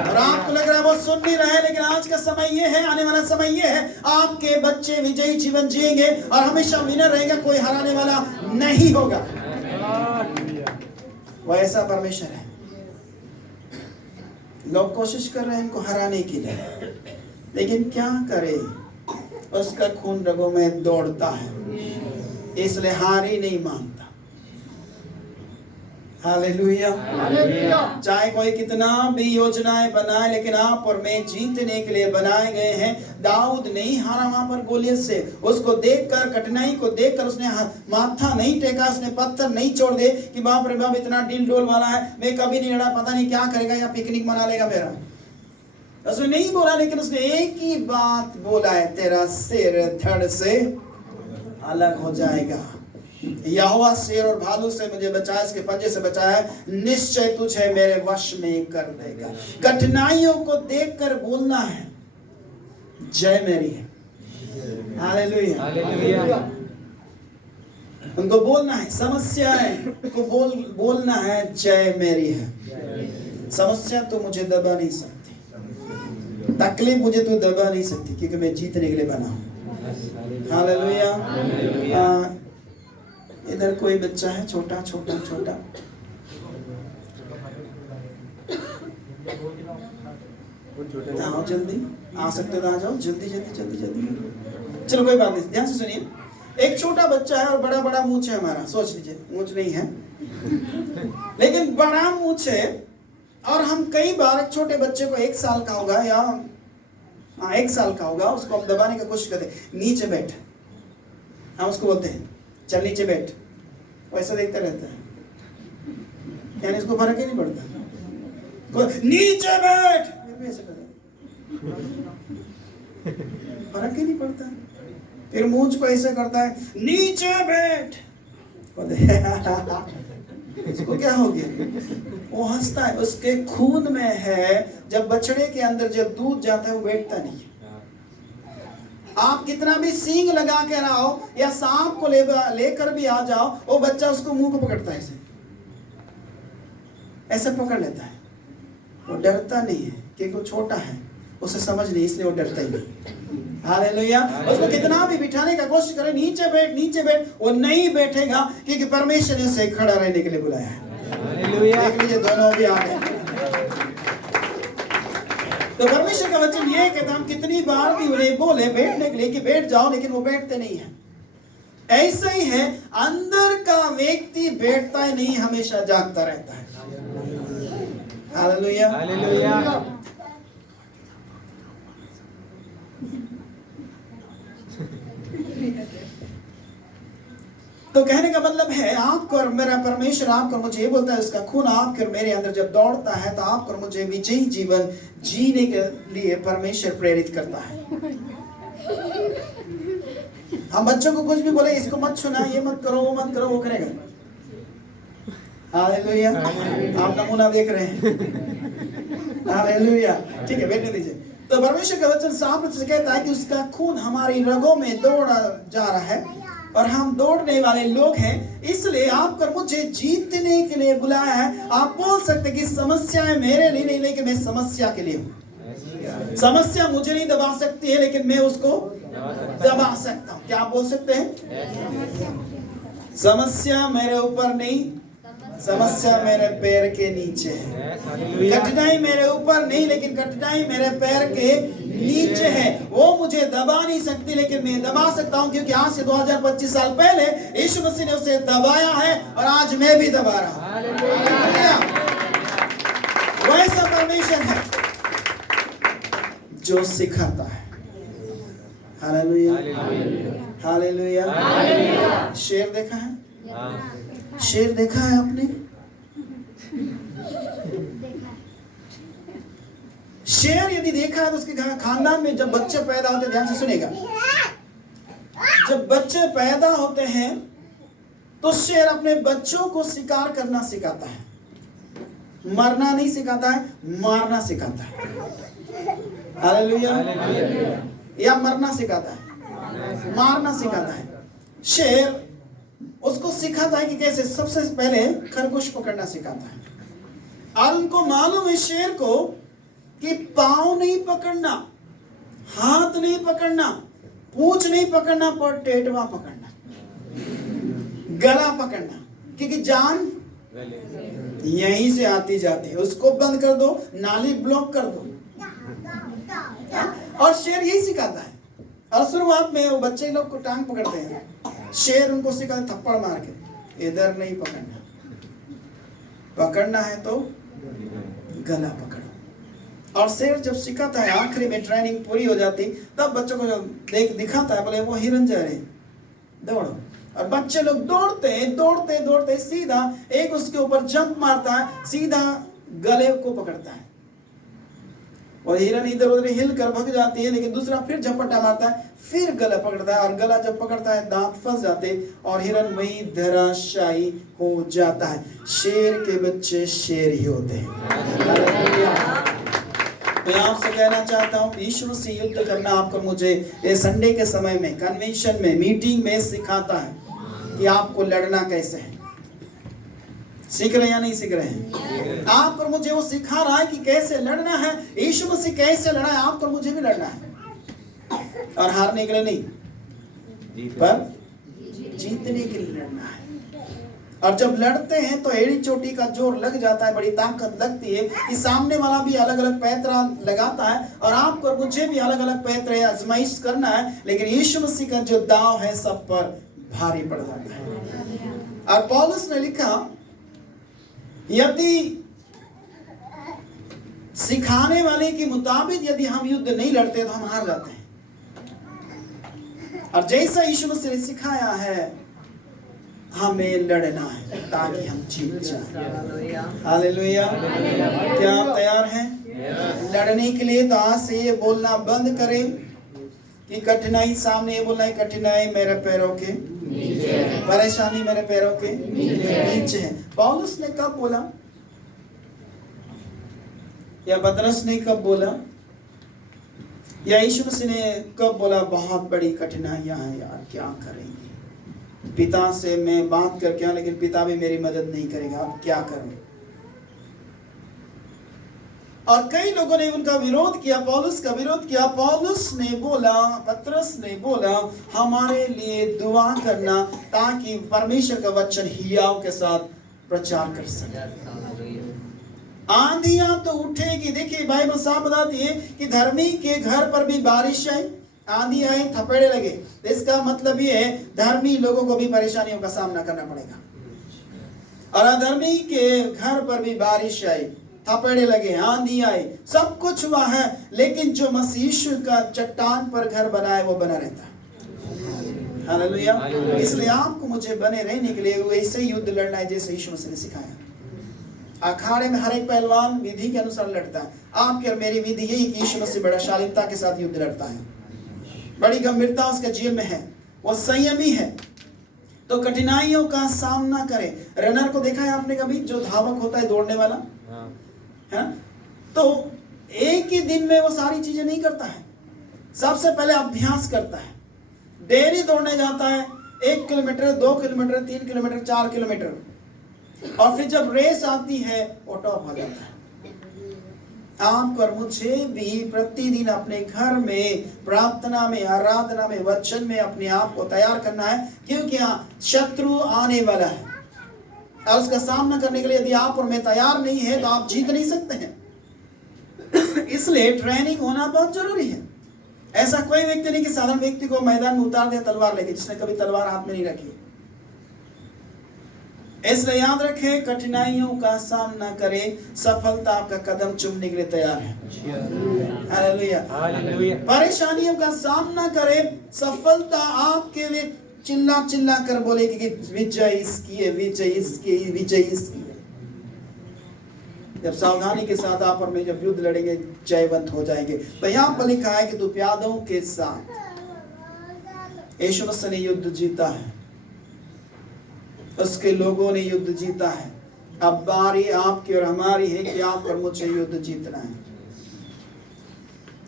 और आपको लग रहा है वो सुन नहीं रहे, लेकिन आज का समय ये है, आने वाला समय ये है, आपके बच्चे विजयी जीवन जिएंगे और हमेशा विनर रहेगा, कोई हराने वाला नहीं होगा। वो ऐसा परमेश्वर है। लोग कोशिश कर रहे हैं इनको हराने के लिए, लेकिन क्या करे, उसका खून रगों में दौड़ता है, इसलिए हार ही नहीं मानता। हालेलुया। चाहे कोई कितना भी योजनाएं बनाए, लेकिन आप और मैं जीतने के लिए बनाए गए हैं। दाऊद नहीं हारा वहां पर गोलियत से, उसको देखकर, कठिनाई को देखकर उसने माथा नहीं टेका, उसने पत्थर नहीं छोड़ दे कि बाप रे बाप इतना डिल डोल वाला है, मैं कभी नहीं लड़ा, पता नहीं क्या करेगा या पिकनिक मना लेगा मेरा। उसने नहीं बोला, लेकिन उसने एक ही बात बोला है, तेरा सिर धड़ से अलग हो जाएगा। यहोवा शेर और भालू से मुझे बचाया, इसके पंजे से बचाया, निश्चय तुझे मेरे वश में कर देगा। कठिनाइयों को देखकर बोलना है जय मेरी है। हालेलुया। उनको बोलना है, समस्याएं को बोलना है जय मेरी है। समस्या तो मुझे दबा नहीं सकती, तकलीफ मुझे तो दबा नहीं सकती, क्योंकि मैं जीतने के लिए बना हूं। हालेलुया। इधर कोई बच्चा है छोटा छोटा छोटा, आओ जल्दी, आ सकते हो आ जाओ, जल्दी जल्दी जल्दी जल्दी। चलो कोई बात नहीं, ध्यान से सुनिए। एक छोटा बच्चा है और बड़ा बड़ा मूंछ है हमारा, सोच लीजिए, मूंछ नहीं है लेकिन बड़ा मूंछ है, और हम कई बार एक छोटे बच्चे को 1 साल का होगा या 1 साल का होगा, उसको हम दबाने की कोशिश करते हैं, नीचे बैठ, हम उसको बोलते हैं चल नीचे बैठ, वैसा देखता रहता है, यानी इसको फर्क ही नहीं पड़ता, नीचे बैठ ऐसे फर्क ही नहीं पड़ता। फिर मूंछ को ऐसे करता है, नीचे बैठ, इसको क्या हो गया, वो हंसता है, उसके खून में है, जब बछड़े के अंदर जब दूध जाता है वो बैठता नहीं है। आप कितना भी सींग लगा के आओ या सांप को लेकर भी आ जाओ, वो बच्चा उसको मुंह को पकड़ता है, ऐसे पकड़ लेता है, वो डरता नहीं है, क्योंकि वो छोटा है, उसे समझ नहीं, इसलिए वो डरता ही नहीं। हालेलुया। उसको कितना भी बिठाने का कोशिश करे, नीचे बैठ, वो नहीं बैठेगा, क्योंकि परमेश्वर ने उसे खड़ा रहने के लिए बुलाया है। देख लीजिए दोनों भी आ गए। तो परमेश्वर का वचन ये कहता, हम कितनी बार भी उन्हें बोले बैठने के लिए कि बैठ जाओ, लेकिन वो बैठते नहीं है। ऐसा ही है, अंदर का व्यक्ति बैठता ही नहीं, हमेशा जागता रहता है। हालेलुया। तो कहने का मतलब है आपको और मेरा परमेश्वर आपको मुझे ये बोलता है, उसका खून आपके और मेरे अंदर जब दौड़ता है तो आपको और मुझे विजयी जीवन जीने के लिए परमेश्वर प्रेरित करता है। हम बच्चों को कुछ भी बोले, इसको मत छूना, ये मत करो, वो मत करो, वो करेगा। हालेलुया, आप नमूना देख रहे हैं। हालेलुया, ठीक है, बैठने दीजिए। तो परमेश्वर का वचन साफ रूप से कहता है कि उसका खून हमारी रगों में दौड़ा जा रहा है और हम दौड़ने वाले लोग हैं, इसलिए आपको मुझे जीतने के लिए बुलाया है। आप बोल सकते कि समस्याएं मेरे लिए नहीं, लेकिन मैं समस्या के लिए हूँ। समस्या मुझे नहीं दबा सकती है, लेकिन मैं उसको दबा सकता हूँ। क्या आप बोल सकते हैं? समस्या मेरे ऊपर नहीं, समस्या मेरे पैर के नीचे है। कठिनाई मेरे ऊपर नहीं, लेकिन कठिनाई मेरे पैर के नीचे है। वो मुझे दबा नहीं सकती, लेकिन मैं दबा सकता हूँ, क्योंकि आज से 2025 साल पहले यीशु मसीह ने उसे दबाया है और आज मैं भी दबा रहा हूँ। वैसा परमेश्वर है जो सिखाता है। Hallelujah, hallelujah. शेर देखा है? शेर देखा है आपने? शेर यदि देखा है तो उसके खानदान में जब बच्चे पैदा होते हैं, ध्यान से सुनेगा, जब बच्चे पैदा होते हैं तो शेर अपने बच्चों को शिकार करना सिखाता है। मरना नहीं सिखाता है, मारना सिखाता है। हालेलुया। या मरना सिखाता है, मारना सिखाता है। शेर उसको सिखाता है कि कैसे, सबसे पहले खरगोश पकड़ना सिखाता है। और उनको मालूम है शेर को कि पांव नहीं पकड़ना, हाथ नहीं पकड़ना, पूंछ नहीं पकड़ना, पर टेटवा पकड़ना, गला पकड़ना, क्योंकि जान यहीं से आती जाती है। उसको बंद कर दो, नाली ब्लॉक कर दो। और शेर यही सिखाता है। और शुरुआत में वो बच्चे लोग को टांग पकड़ते हैं, शेर उनको सिखाता थप्पड़ मार के, इधर नहीं पकड़ना, पकड़ना है तो गला पकड़ो। और शेर जब सिखाता है, आखिरी में ट्रेनिंग पूरी हो जाती, तब बच्चों को दिखाता है, बोले वो हिरन जा रहे, दौड़ो। और बच्चे लोग दौड़ते दौड़ते दौड़ते सीधा एक उसके ऊपर जंप मारता है, सीधा गले को पकड़ता है और हिरन इधर उधर हिल कर भग जाती है, लेकिन दूसरा फिर झपट्टा मारता है, फिर गला पकड़ता है, और गला जब पकड़ता है दांत फंस जाते और हिरन वही धराशायी हो जाता है। शेर के बच्चे शेर ही होते हैं। मैं आपसे कहना चाहता हूँ, ईश्वर से युद्ध करना आपको मुझे ये संडे के समय में, कन्वेंशन में, मीटिंग में सिखाता है कि आपको लड़ना कैसे है। सीख रहे हैं या नहीं सीख रहे हैं? आप और मुझे वो सिखा रहा है कि कैसे लड़ना है। यीशु मसीह कैसे लड़ा है, आपको और मुझे भी लड़ना है। और हारने के लिए नहीं, पर जीतने के लिए लड़ना है। और जब लड़ते हैं तो एड़ी चोटी का जोर लग जाता है, बड़ी ताकत लगती है कि सामने वाला भी अलग अलग पैतरा लगाता है और आपको और मुझे भी अलग अलग पैतरे आजमाइश करना है, लेकिन यीशु मसीह का जो दाव है सब पर भारी पड़ जाता है। और पौलुस ने लिखा, यदि सिखाने वाले के मुताबिक यदि हम युद्ध नहीं लड़ते तो हम हार जाते हैं। और जैसा यीशु मसीह ने सिखाया है, हमें लड़ना है ताकि हम जीत जाएं। हालेलुया। क्या आप तैयार हैं लड़ने के लिए? तो आज से ये बोलना बंद करें कि कठिनाई सामने, ये बोलना है कठिनाई मेरे पैरों के नीचे, परेशानी मेरे पैरों के नीचे है। पौलुस ने कब बोला, या पतरस ने कब बोला, या यीशु मसीह ने कब बोला बहुत बड़ी कठिनाइयां हैं यार, क्या करेंगे, पिता से मैं बात करके आऊं लेकिन पिता भी मेरी मदद नहीं करेगा, अब क्या करूं? और कई लोगों ने उनका विरोध किया, पौलुस का विरोध किया। पौलुस ने बोला, पतरस ने बोला, हमारे लिए दुआ करना ताकि परमेश्वर का वचन हियाव के साथ प्रचार कर सके। आंधियां तो उठेगी। देखिए बाइबल साफ बताती है कि धर्मी के घर पर भी बारिश आई, आंधी आई, थपेड़े लगे। तो इसका मतलब ये है धर्मी लोगों को भी परेशानियों का सामना करना पड़ेगा। और अधर्मी के घर पर भी बारिश आई, थपेड़े लगे, आंधी आई, सब कुछ हुआ है, लेकिन जो मसीह का चट्टान पर घर बना है वो बना रहता है। हालेलुया। इसलिए आपको मुझे बने रहने के लिए वैसे युद्ध लड़ना है जैसे यीशु मसीह ने सिखाया। अखाड़े में हर एक पहलवान विधि के अनुसार लड़ता है। आपकी और मेरी विधि यही कि यीशु मसीह बड़ा शालीनता के साथ युद्ध लड़ता है, बड़ी गंभीरता उसके जीवन में है, वो संयमी है। तो कठिनाइयों का सामना करें। रनर को देखा है आपने कभी, जो धावक होता है, दौड़ने वाला है, तो एक ही दिन में वो सारी चीजें नहीं करता है। सबसे पहले अभ्यास करता है, डेली दौड़ने जाता है, 1 किलोमीटर, 2 किलोमीटर, 3 किलोमीटर, 4 किलोमीटर, और फिर जब रेस आती है वो टॉप हो जाता है। आप और मुझे भी प्रतिदिन अपने घर में प्रार्थना में, आराधना में, वचन में अपने आप को तैयार करना है, क्योंकि शत्रु आने वाला है और उसका सामना करने के लिए यदि आप और मैं तैयार नहीं है तो आप जीत नहीं सकते हैं। इसलिए ट्रेनिंग होना बहुत जरूरी है। ऐसा कोई व्यक्ति नहीं कि साधारण व्यक्ति को मैदान में उतार दिया तलवार लेके, जिसने कभी तलवार हाथ में नहीं रखी। इसलिए याद रखें, कठिनाइयों का सामना करें, सफलता आपका कदम चूमने के लिए तैयार है। हालेलुया। परेशानियों का सामना करें, सफलता आपके लिए चिल्ला चिल्ला कर बोले कि विजय इसकी है, विजय इसकी, विजय इसकी है। जब सावधानी के साथ आप और मैं जब युद्ध लड़ेंगे, जयवंत हो जाएंगे। तो यहाँ पर लिखा है कि तू प्यादों के साथ, यीशु मसीह ने युद्ध जीता है, उसके लोगों ने युद्ध जीता है। अब बारी आपकी और हमारी है कि आप और मुझे युद्ध जीतना है।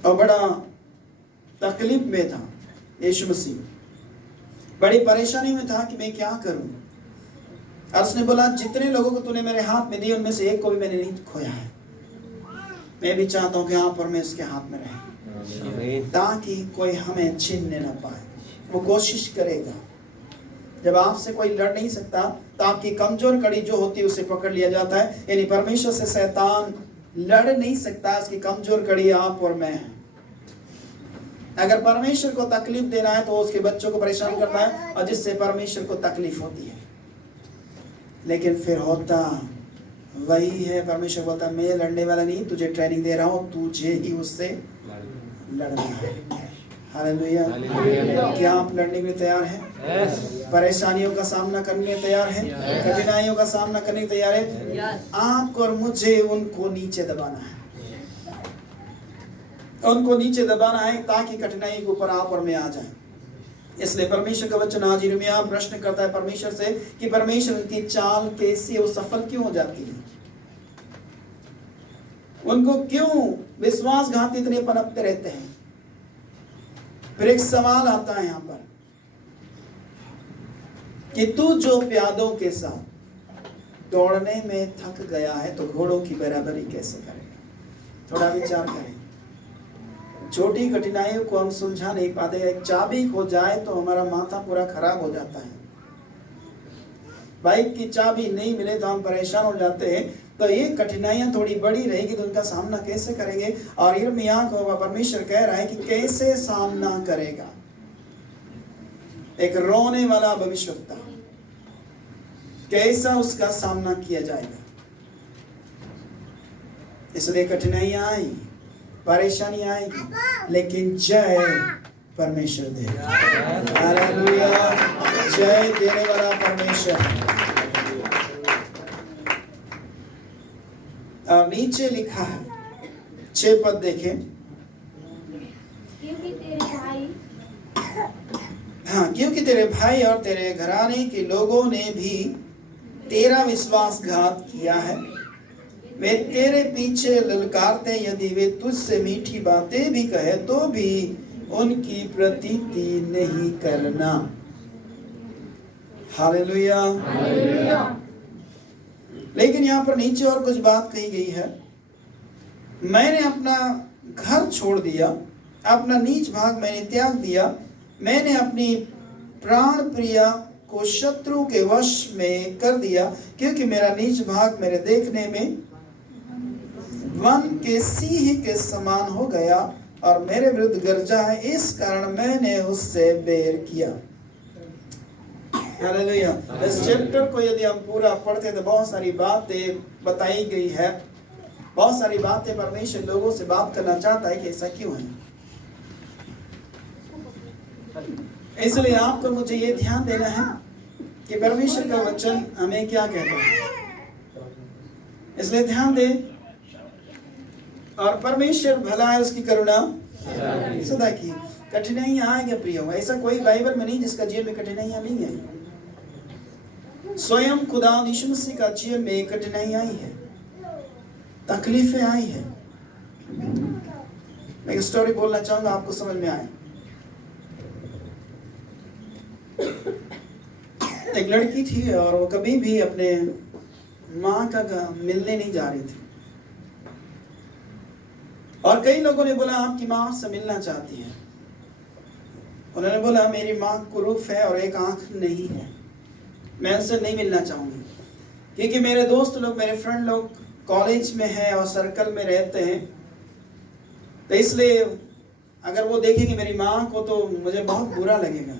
और बड़ा तकलीफ में था यीशु मसीह, बड़ी परेशानी में था कि मैं क्या करूं। और उसने बोला, जितने लोगों को तूने मेरे हाथ में दिए उनमें से एक को भी मैंने नहीं खोया है। मैं भी चाहता हूं कि आप और मैं उसके हाथ में रहे, ताकि कोई हमें छीनने ना पाए। वो कोशिश करेगा। जब आपसे कोई लड़ नहीं सकता तो आपकी कमजोर कड़ी जो होती है उसे पकड़ लिया जाता है। यानी परमेश्वर से शैतान लड़ नहीं सकता, इसकी कमजोर कड़ी आप और मैं है। अगर परमेश्वर को तकलीफ देना है तो उसके बच्चों को परेशान करना है, और जिससे परमेश्वर को तकलीफ होती है। लेकिन फिर होता वही है, परमेश्वर बोलता मैं लड़ने वाला नहीं, तुझे ट्रेनिंग दे रहा हूँ, तुझे ही उससे लड़ना है। हालेलुया। क्या आप लड़ने के लिए तैयार हैं? परेशानियों का सामना करने के लिए तैयार हैं? कठिनाइयों का सामना करने के लिए तैयार हैं? आपको और मुझे उनको नीचे दबाना है, उनको नीचे दबाना है, ताकि कठिनाई के ऊपर आप और मैं आ जाए। इसलिए परमेश्वर का वचन आज यिर्मयाह प्रश्न करता है परमेश्वर से कि परमेश्वर की चाल कैसी, वो सफल क्यों हो जाती है? उनको क्यों विश्वासघात इतने पनपते रहते हैं? फिर एक सवाल आता है यहाँ पर कि तू जो प्यादों के साथ दौड़ने में थक गया है तो घोड़ों की बराबरी कैसे करेगा? थोड़ा विचार करें। छोटी कठिनाइयों को हम सुलझा नहीं पाते। एक चाबी खो जाए तो हमारा माथा पूरा खराब हो जाता है। बाइक की चाबी नहीं मिले तो हम परेशान हो जाते हैं। तो ये कठिनाइयां थोड़ी बड़ी रहेगी तो उनका सामना कैसे करेंगे? और यिर्मयाह को परमेश्वर कह रहा है कि कैसे सामना करेगा। एक रोने वाला भविष्यवक्ता, कैसा उसका सामना किया जाएगा? इसलिए कठिनाइयां आई, परेशानी आएगी, लेकिन जय परमेश्वर देगा। हालेलुया। जय देने वाला परमेश्वर। और नीचे लिखा है 6 पद देखें। क्योंकि तेरे भाई और तेरे घराने के लोगों ने भी तेरा विश्वासघात किया है। वे तेरे पीछे ललकारते, यदि वे तुझसे मीठी बातें भी कहे तो भी उनकी प्रतीति नहीं करना। हालेलुया। लेकिन यहाँ पर नीचे और कुछ बात कही गई है। मैंने अपना घर छोड़ दिया, अपना नीच भाग मैंने त्याग दिया। मैंने अपनी प्राण प्रिया को शत्रु के वश में कर दिया, क्योंकि मेरा नीच भाग मेरे देखने में वन के सिंह के समान हो गया और मेरे विरुद्ध गरजा है। इस कारण मैंने उससे बैर किया। हालेलुया। इस चैप्टर को यदि हम पूरा पढ़ते तो बहुत सारी बातें बताई गई है, बहुत सारी बातें परमेश्वर लोगों से बात करना चाहता है कि ऐसा क्यों है। इसलिए आपको मुझे ये ध्यान देना है कि परमेश्वर का वचन हमें क्या कहता है, इसलिए ध्यान दे। और परमेश्वर भला है, उसकी करुणा सदा की। कठिनाइयां आएंगे प्रियो, ऐसा कोई बाइबल में नहीं जिसका जीवन में कठिनाइयां नहीं आई। स्वयं खुदा यीशु मसीह का जीवन में कठिनाइयां आई है, तकलीफें आई है। मैं एक स्टोरी बोलना चाहूंगा, आपको समझ में आए। एक लड़की थी और वो कभी भी अपने माँ का मिलने नहीं जा रही थी। और कई लोगों ने बोला आपकी माँ से मिलना चाहती है। उन्होंने बोला मेरी माँ कुरूप है और एक आंख नहीं है, मैं उनसे नहीं मिलना चाहूंगी, क्योंकि मेरे दोस्त लोग, मेरे फ्रेंड लोग कॉलेज में हैं और सर्कल में रहते हैं, तो इसलिए अगर वो देखेंगे मेरी माँ को तो मुझे बहुत बुरा लगेगा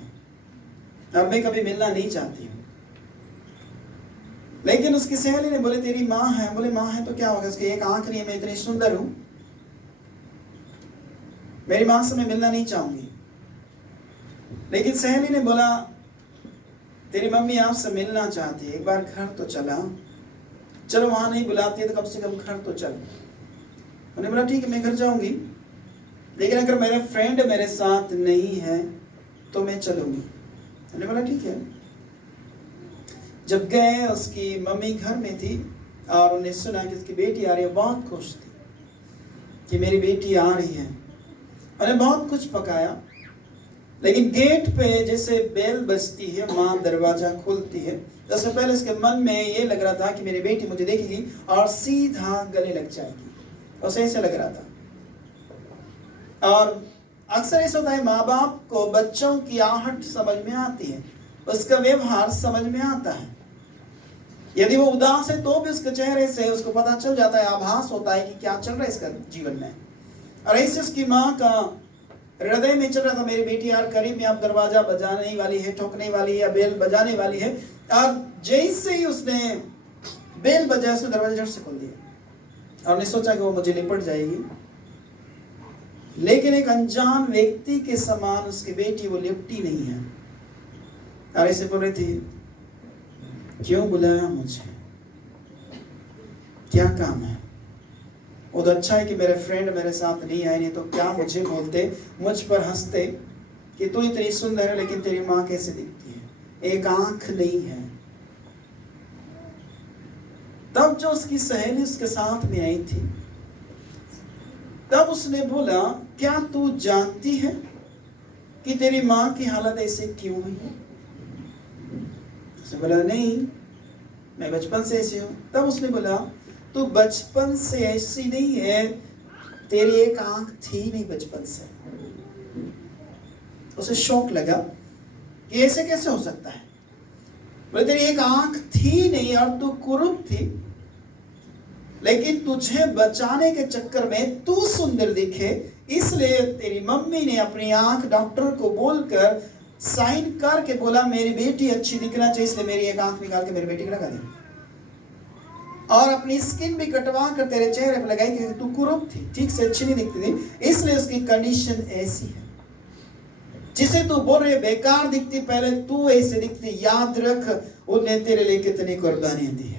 और मैं कभी मिलना नहीं चाहती हूँ। लेकिन उसकी सहेली ने बोले तेरी माँ है। बोले माँ है तो क्या होगा, उसकी एक आंख नहीं है, मैं इतनी सुंदर हूँ, मेरी माँ से मैं मिलना नहीं चाहूंगी। लेकिन सहेली ने बोला तेरी मम्मी आपसे मिलना चाहती है, एक बार घर तो चला, चलो वहां नहीं बुलाती है तो कम से कम घर तो चल। उन्होंने बोला ठीक है मैं घर जाऊंगी, लेकिन अगर मेरे फ्रेंड मेरे साथ नहीं है तो मैं चलूंगी। उन्होंने बोला ठीक है। जब गए, उसकी मम्मी घर में थी और उन्हें सुना कि उसकी बेटी आ रही है, बहुत खुश थी कि मेरी बेटी आ रही है। उन्हें बहुत कुछ पकाया, लेकिन गेट पे जैसे बेल बजती है, माँ दरवाजा खोलती है, तो उससे पहले उसके मन में ये लग रहा था कि मेरी बेटी मुझे देखेगी और सीधा गले लग जाएगी, उसे ऐसे लग रहा था। और अक्सर ऐसा होता है, माँ बाप को बच्चों की आहट समझ में आती है, उसका व्यवहार समझ में आता है। यदि वो उदास है तो भी उसके चेहरे से उसको पता चल जाता है, आभास होता है कि क्या चल रहा है इसका जीवन में। और ऐसे उसकी माँ का हृदय में चल रहा था मेरी बेटी यार करीब में अब दरवाजा बजाने वाली है, ठोकने वाली है या बेल बजाने वाली है। और जैसे ही उसने बेल बजाया, उसने दरवाजा झट से खोल दिया और ने सोचा कि वो मुझे लिपट जाएगी, लेकिन एक अनजान व्यक्ति के समान उसकी बेटी वो लिपटी नहीं है। और ऐसे बोल रही थी क्यों बुलाया मुझे, क्या काम है। उधर अच्छा है कि मेरे फ्रेंड मेरे साथ नहीं आए, नहीं तो क्या मुझे बोलते, मुझ पर हंसते कि तू इतनी सुंदर है लेकिन तेरी माँ कैसे दिखती है, एक आंख नहीं है। तब जो उसकी सहेली उसके साथ में आई थी, तब उसने बोला क्या तू जानती है कि तेरी माँ की हालत ऐसे क्यों हुई है। उसने बोला नहीं, मैं बचपन से ऐसी हूँ। तब उसने बोला तू बचपन से ऐसी नहीं है, तेरी एक आंख थी नहीं बचपन से। उसे शौक लगा कि ऐसे कैसे हो सकता है। बोले तेरी एक आंख थी नहीं और तू कुरूप थी, लेकिन तुझे बचाने के चक्कर में तू सुंदर दिखे, इसलिए तेरी मम्मी ने अपनी आंख डॉक्टर को बोलकर साइन करके बोला मेरी बेटी अच्छी दिखना चाहिए, इसलिए मेरी एक आंख निकाल के मेरी बेटी को लगा दी और अपनी स्किन भी कटवा कर तेरे चेहरे पर लगाई, क्योंकि तू कुरूप थी, ठीक से अच्छी नहीं दिखती थी, इसलिए उसकी कंडीशन ऐसी है। जिसे तू बोल रहे बेकार दिखती, पहले तू ऐसे दिखती, याद रख उन्हें तेरे लिए कितनी कुर्बानियां दी है।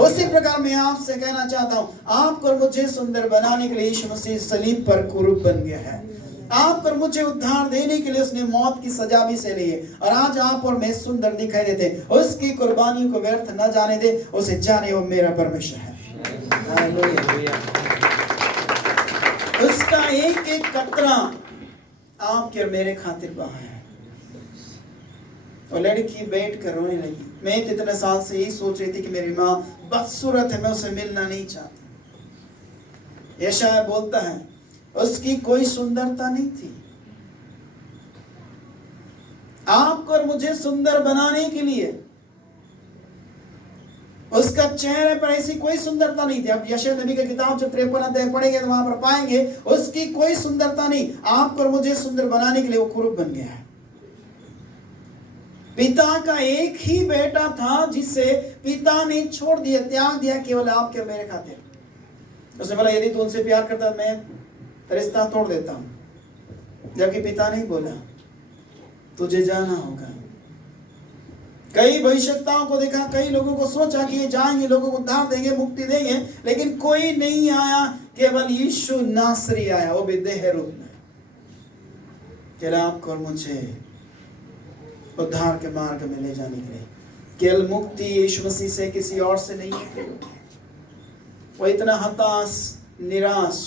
उसी प्रकार मैं आपसे कहना चाहता हूं, आपको और मुझे सुंदर बनाने के लिए यीशु मसीह सलीब पर कुरूप बन गया है। आप और मुझे उद्धार देने के लिए उसने मौत की सजा भी से ली है, और आज आप और मैं सुंदर दिखाई देते, उसकी कुर्बानियों को व्यर्थ न जाने दे, उसे जाने वो मेरा परमेश्वर है। उसका एक एक कतरा आपके और मेरे खातिर बहा है। और लड़की बैठ कर रोने लगी। मैं इतने साल से यही सोच रही थी कि मेरी माँ बदसूरत है, मैं उसे मिलना नहीं चाहती। यशायाह बोलता है उसकी कोई सुंदरता नहीं थी। आपको और मुझे सुंदर बनाने के लिए उसका चेहरे पर ऐसी कोई सुंदरता नहीं थी। अब यशायाह नबी की किताब जब 53 अध्याय पढ़ेंगे तो वहां पर पाएंगे उसकी कोई सुंदरता नहीं। आपको और मुझे सुंदर बनाने के लिए वो कुरूप बन गया है। पिता का एक ही बेटा था जिसे पिता ने छोड़ दिया, त्याग दिया केवल आपके और मेरे खातिर। उसने बोला यदि तू उनसे प्यार करता मैं रिश्ता तोड़ देता हूं, जबकि पिता नहीं बोला, तुझे जाना होगा। कई भविष्यताओं को देखा, कई लोगों को सोचा कि ये जाएंगे, लोगों को उद्धार देंगे, मुक्ति देंगे, लेकिन कोई नहीं आया, केवल यीशु नासरी आया, वो भी देह रूप में। केवल आपको और मुझे उद्धार के मार्ग में ले जाने के लिए। केवल मुक्ति यीशु मसीह से, किसी और से नहीं है। वो इतना हताश, निराश,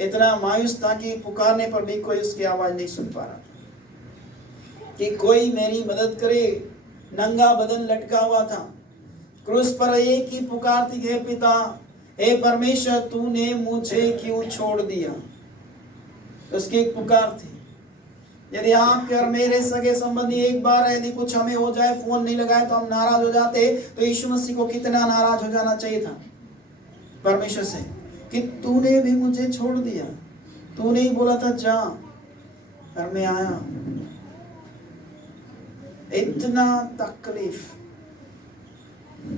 इतना मायूस था कि पुकारने पर भी कोई उसकी आवाज नहीं सुन पा रहा कि कोई मेरी मदद करे। नंगा बदन लटका हुआ था क्रूस पर, एक ही पुकार थी, हे पिता, हे परमेश्वर, तूने मुझे क्यों छोड़ दिया। उसकी एक पुकार थी। यदि आपके और मेरे सगे संबंधी एक बार यदि कुछ हमें हो जाए, फोन नहीं लगाए तो हम नाराज हो जाते, तो यीशु मसीह को कितना नाराज हो जाना चाहिए था परमेश्वर से कि तूने भी मुझे छोड़ दिया, तूने ही बोला था जा, और मैं आया। इतना तकलीफ।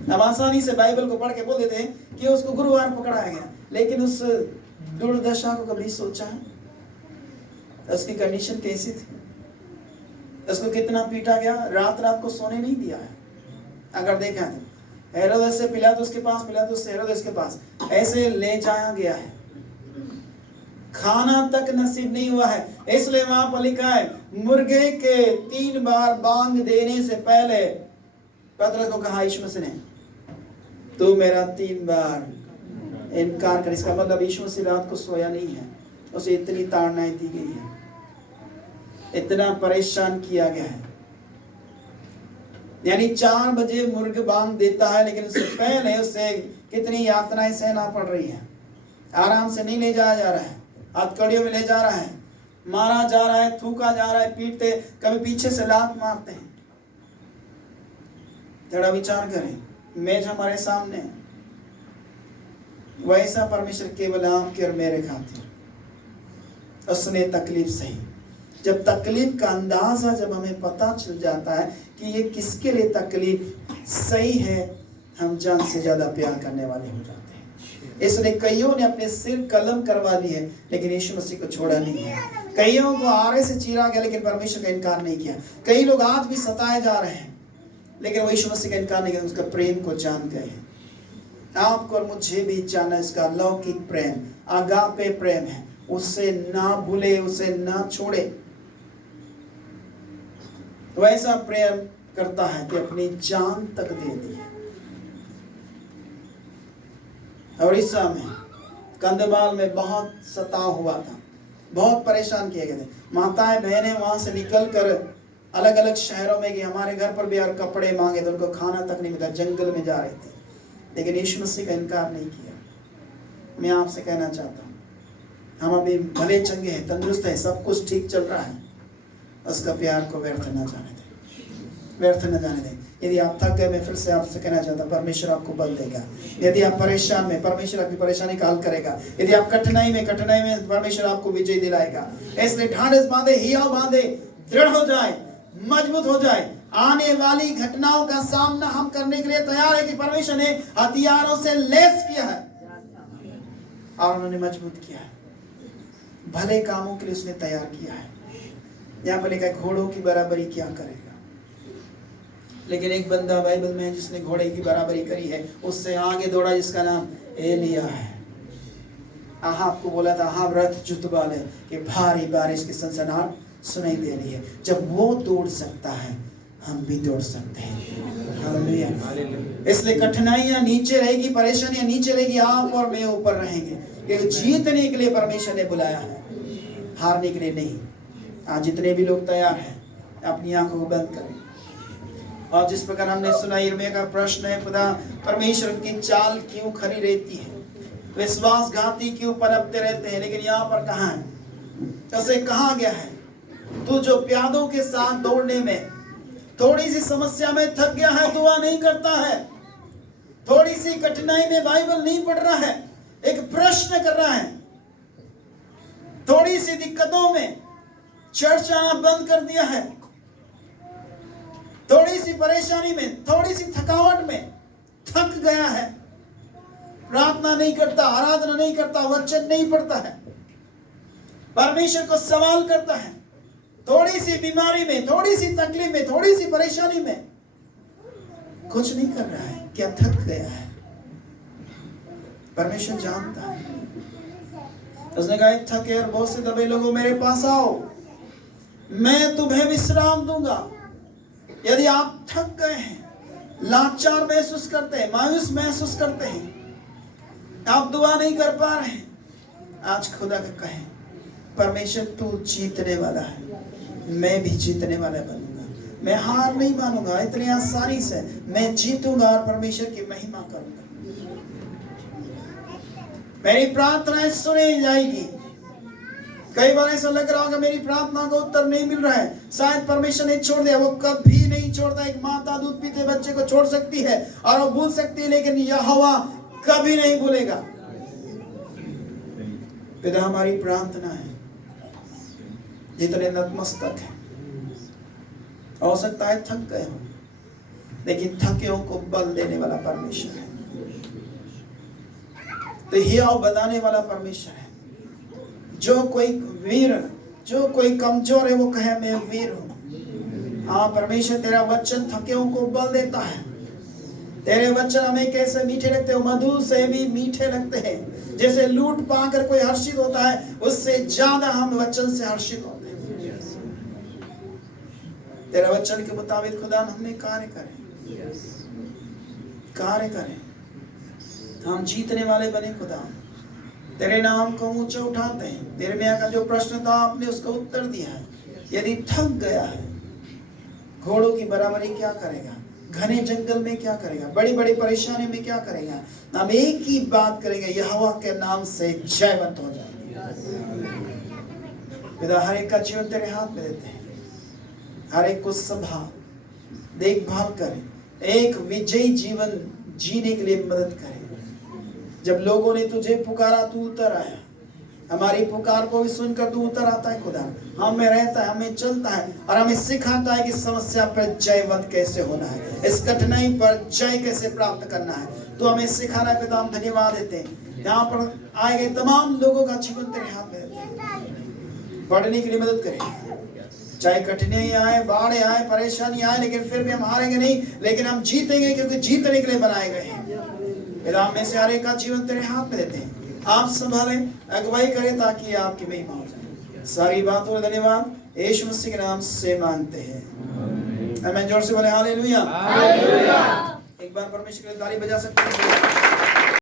हम आसानी से बाइबल को पढ़ के बोल देते हैं कि उसको गुरुवार पकड़ाया गया, लेकिन उस दुर्दशा को कभी सोचा है? उसकी कंडीशन कैसी थी? उसको कितना पीटा गया, रात रात को सोने नहीं दिया है। अगर देखा तो हेरोदेस से पिलातुस के पास, पिलातुस से हेरोदेस के पास, ऐसे ले जाया गया है। खाना तक नसीब नहीं हुआ है। इसलिए वहां पर लिखा है, मुर्गे के 3 बार बांग देने से पहले पतरस को कहा यीशु मसीह ने, तू मेरा 3 बार इनकार कर। इसका मतलब यीशु मसीह रात को सोया नहीं है, उसे इतनी ताड़नाएं दी गई है, इतना परेशान किया गया है। यानी 4 बजे मुर्ग बांग देता है, लेकिन उससे पहले उसे कितनी यातनाएं सहना पड़ रही है। आराम से नहीं ले जाया जा रहा है, हथकड़ियों में ले जा रहा है, मारा जा रहा है, थूका जा रहा है, पीटते, कभी पीछे से लात मारते हैं। थोड़ा विचार करें, मेज हमारे सामने है, वैसा परमेश्वर केवल आपके और मेरे खातिर उसने तकलीफ सही। जब तकलीफ का अंदाजा जब हमें पता चल जाता है कि ये किसके लिए तकलीफ सही है, हम जान से ज्यादा प्यार करने वाले हो जाते हैं। इसलिए कईयों ने अपने सिर कलम करवा ली है, लेकिन यीशु मसीह को छोड़ा नहीं है। कईयों को आरे से चीरा गया, लेकिन परमेश्वर का इनकार नहीं किया। कई लोग आज भी सताए जा रहे हैं, लेकिन वो यीशु मसीह का इनकार नहीं किया, उसका प्रेम को जान गए हैं। आपको और मुझे भी जाना इसका लौकिक प्रेम, आगापे प्रेम है, उससे ना भूले, उसे ना छोड़े। तो ऐसा प्रेम करता है कि अपनी जान तक दे दी है। उड़ीसा में कंधमाल में बहुत सताव हुआ था, बहुत परेशान किए गए थे। माताएं बहनें वहां से निकल कर अलग अलग शहरों में गई, हमारे घर पर भी यार कपड़े मांगे तो उनको खाना तक नहीं मिला, जंगल में जा रहे थे, लेकिन यीशु मसीह का इनकार नहीं किया। मैं आपसे कहना चाहता हूँ, हम अभी भले चंगे हैं, तंदुरुस्त हैं, सब कुछ ठीक चल रहा है, उसका प्यार को व्यर्थ न जाने दें, व्यर्थ न जाने दें। यदि आप थक गए, मैं फिर से आपसे कहना चाहता हूँ, परमेश्वर आपको बल देगा। यदि आप परेशान में, परमेश्वर आपकी परेशानी का हल करेगा। यदि आप कठिनाई में परमेश्वर आपको विजय दिलाएगा। इसलिए ढांढस बांधे, हिया बांधे, दृढ़ हो जाए, मजबूत हो जाए। आने वाली घटनाओं का सामना हम करने के लिए तैयार है कि परमेश्वर ने हथियारों से लैस किया है और उन्होंने मजबूत किया है, भले कामों के लिए उसने तैयार किया है। यहाँ पर लिखा है, घोड़ों की बराबरी क्या करेगा। लेकिन एक बंदा बाइबल में है जिसने घोड़े की बराबरी करी है, उससे आगे दौड़ा, जिसका नाम एलिया है। आहाब को बोला था, आहाब रथ जुतवा ले कि भारी बारिश की सनसनाहट सुनाई दे रही है। जब वो दौड़ सकता है, हम भी दौड़ सकते हैं। हालेलुया। इसलिए कठिनाइयां नीचे रहेगी, परेशानियां नीचे रहेगी, आप और मैं ऊपर रहेंगे, क्योंकि जीतने के लिए परमेश्वर ने बुलाया है, हारने के लिए नहीं। आज जितने भी लोग तैयार हैं, अपनी आंखों को बंद करें। और जिस प्रकार हमने सुना, यिर्मयाह का प्रश्न है, खुदा परमेश्वर की चाल क्यों खड़ी रहती है, विश्वासघाती क्यों पनपते रहते हैं। लेकिन यहाँ पर कहा है, कैसे कहा गया है, तू जो प्यादों के साथ दौड़ने में थोड़ी सी समस्या में थक गया है, दुआ नहीं करता है, थोड़ी सी कठिनाई में बाइबल नहीं पढ़ रहा है, एक प्रश्न कर रहा है, थोड़ी सी दिक्कतों में चर्च आना बंद कर दिया है, थोड़ी सी परेशानी में, थोड़ी सी थकावट में थक गया है, प्रार्थना नहीं करता, आराधना नहीं करता, वचन नहीं पढ़ता है, परमेश्वर को सवाल करता है, थोड़ी सी बीमारी में, थोड़ी सी तकलीफ में, थोड़ी सी परेशानी में कुछ नहीं कर रहा है, क्या थक गया है? परमेश्वर जानता है। उसने कहा थके और बहुत से दबे लोगों मेरे पास आओ, मैं तुम्हें विश्राम दूंगा। यदि आप थक गए हैं, लाचार महसूस करते हैं, मायूस महसूस करते हैं, आप दुआ नहीं कर पा रहे हैं, आज खुदा का कहें, परमेश्वर तू जीतने वाला है, मैं भी जीतने वाला बनूंगा, मैं हार नहीं मानूंगा, इतनी आसानी से मैं जीतूंगा और परमेश्वर की महिमा करूंगा। मेरी प्रार्थनाएं सुनी जाएगी। कई बार ऐसा लग रहा होगा मेरी प्रार्थना का उत्तर नहीं मिल रहा है, शायद परमेश्वर ने छोड़ दिया। वो कभी नहीं छोड़ता। एक माता दूध पीते बच्चे को छोड़ सकती है और वो भूल सकती है, लेकिन यहोवा कभी नहीं भूलेगा। पिता हमारी प्रार्थना है, जितने नतमस्तक है, हो सकता है थक गए हो, लेकिन थके को बल देने वाला परमेश्वर है, तो हियाव बनाने वाला परमेश्वर है। जो कोई वीर, जो कोई कमजोर है, वो कहे मैं वीर हूं। हाँ परमेश्वर, तेरा वचन थकेओं को बल देता है। तेरे वचन हमें कैसे मीठे लगते हो, मधु से भी मीठे लगते हैं। जैसे लूट पाकर कोई हर्षित होता है, उससे ज्यादा हम वचन से हर्षित होते हैं। तेरा वचन के मुताबिक खुदा हमें कार्य करें, कार्य करें, हम जीतने वाले बने। खुदा तेरे नाम को ऊंचा उठाते हैं। तेरे में का जो प्रश्न था आपने उसका उत्तर दिया है। यदि थक गया है, घोड़ों की बराबरी क्या करेगा, घने जंगल में क्या करेगा, बड़ी बड़ी परेशानी में क्या करेगा, हम एक ही बात करेंगे, यहोवा के नाम से जयवंत हो जाएंगे। पिता हर एक का जीवन तेरे हाथ में देते हैं, हर एक को संभाल, देखभाल करें, एक विजयी जीवन जीने के लिए मदद करें। जब लोगों ने तुझे पुकारा, तू उतर आया। हमारी पुकार को भी सुनकर तू उतर आता है। खुदा हमें रहता है, हमें चलता है और हमें सिखाता है कि समस्या पर जयवंत कैसे होना है, इस कठिनाई पर जय कैसे प्राप्त करना है। तो हमें सिखाना है। पिता हम धन्यवाद देते हैं। यहाँ पर आए गए तमाम लोगों का जीवन तेरे हाथ में देते हैं। बढ़ने के लिए मदद करें, चाहे कठिनाई आए, बाढ़ आए, परेशानी आए, लेकिन फिर भी हम हारेंगे नहीं, लेकिन हम जीतेंगे, क्योंकि जीतने के लिए बनाए गए हैं। पिता में से हर एक का जीवन तेरे हाथ में देते हैं। आप संभालें, अगुवाई करें, ताकि आपकी महिमा हो जाए। सारी बातों में धन्यवाद यीशु मसीह के नाम से मांगते हैं, आमीन। जोर से बोले हालेलुया। एक बार परमेश्वर की ताली बजा सकते हैं।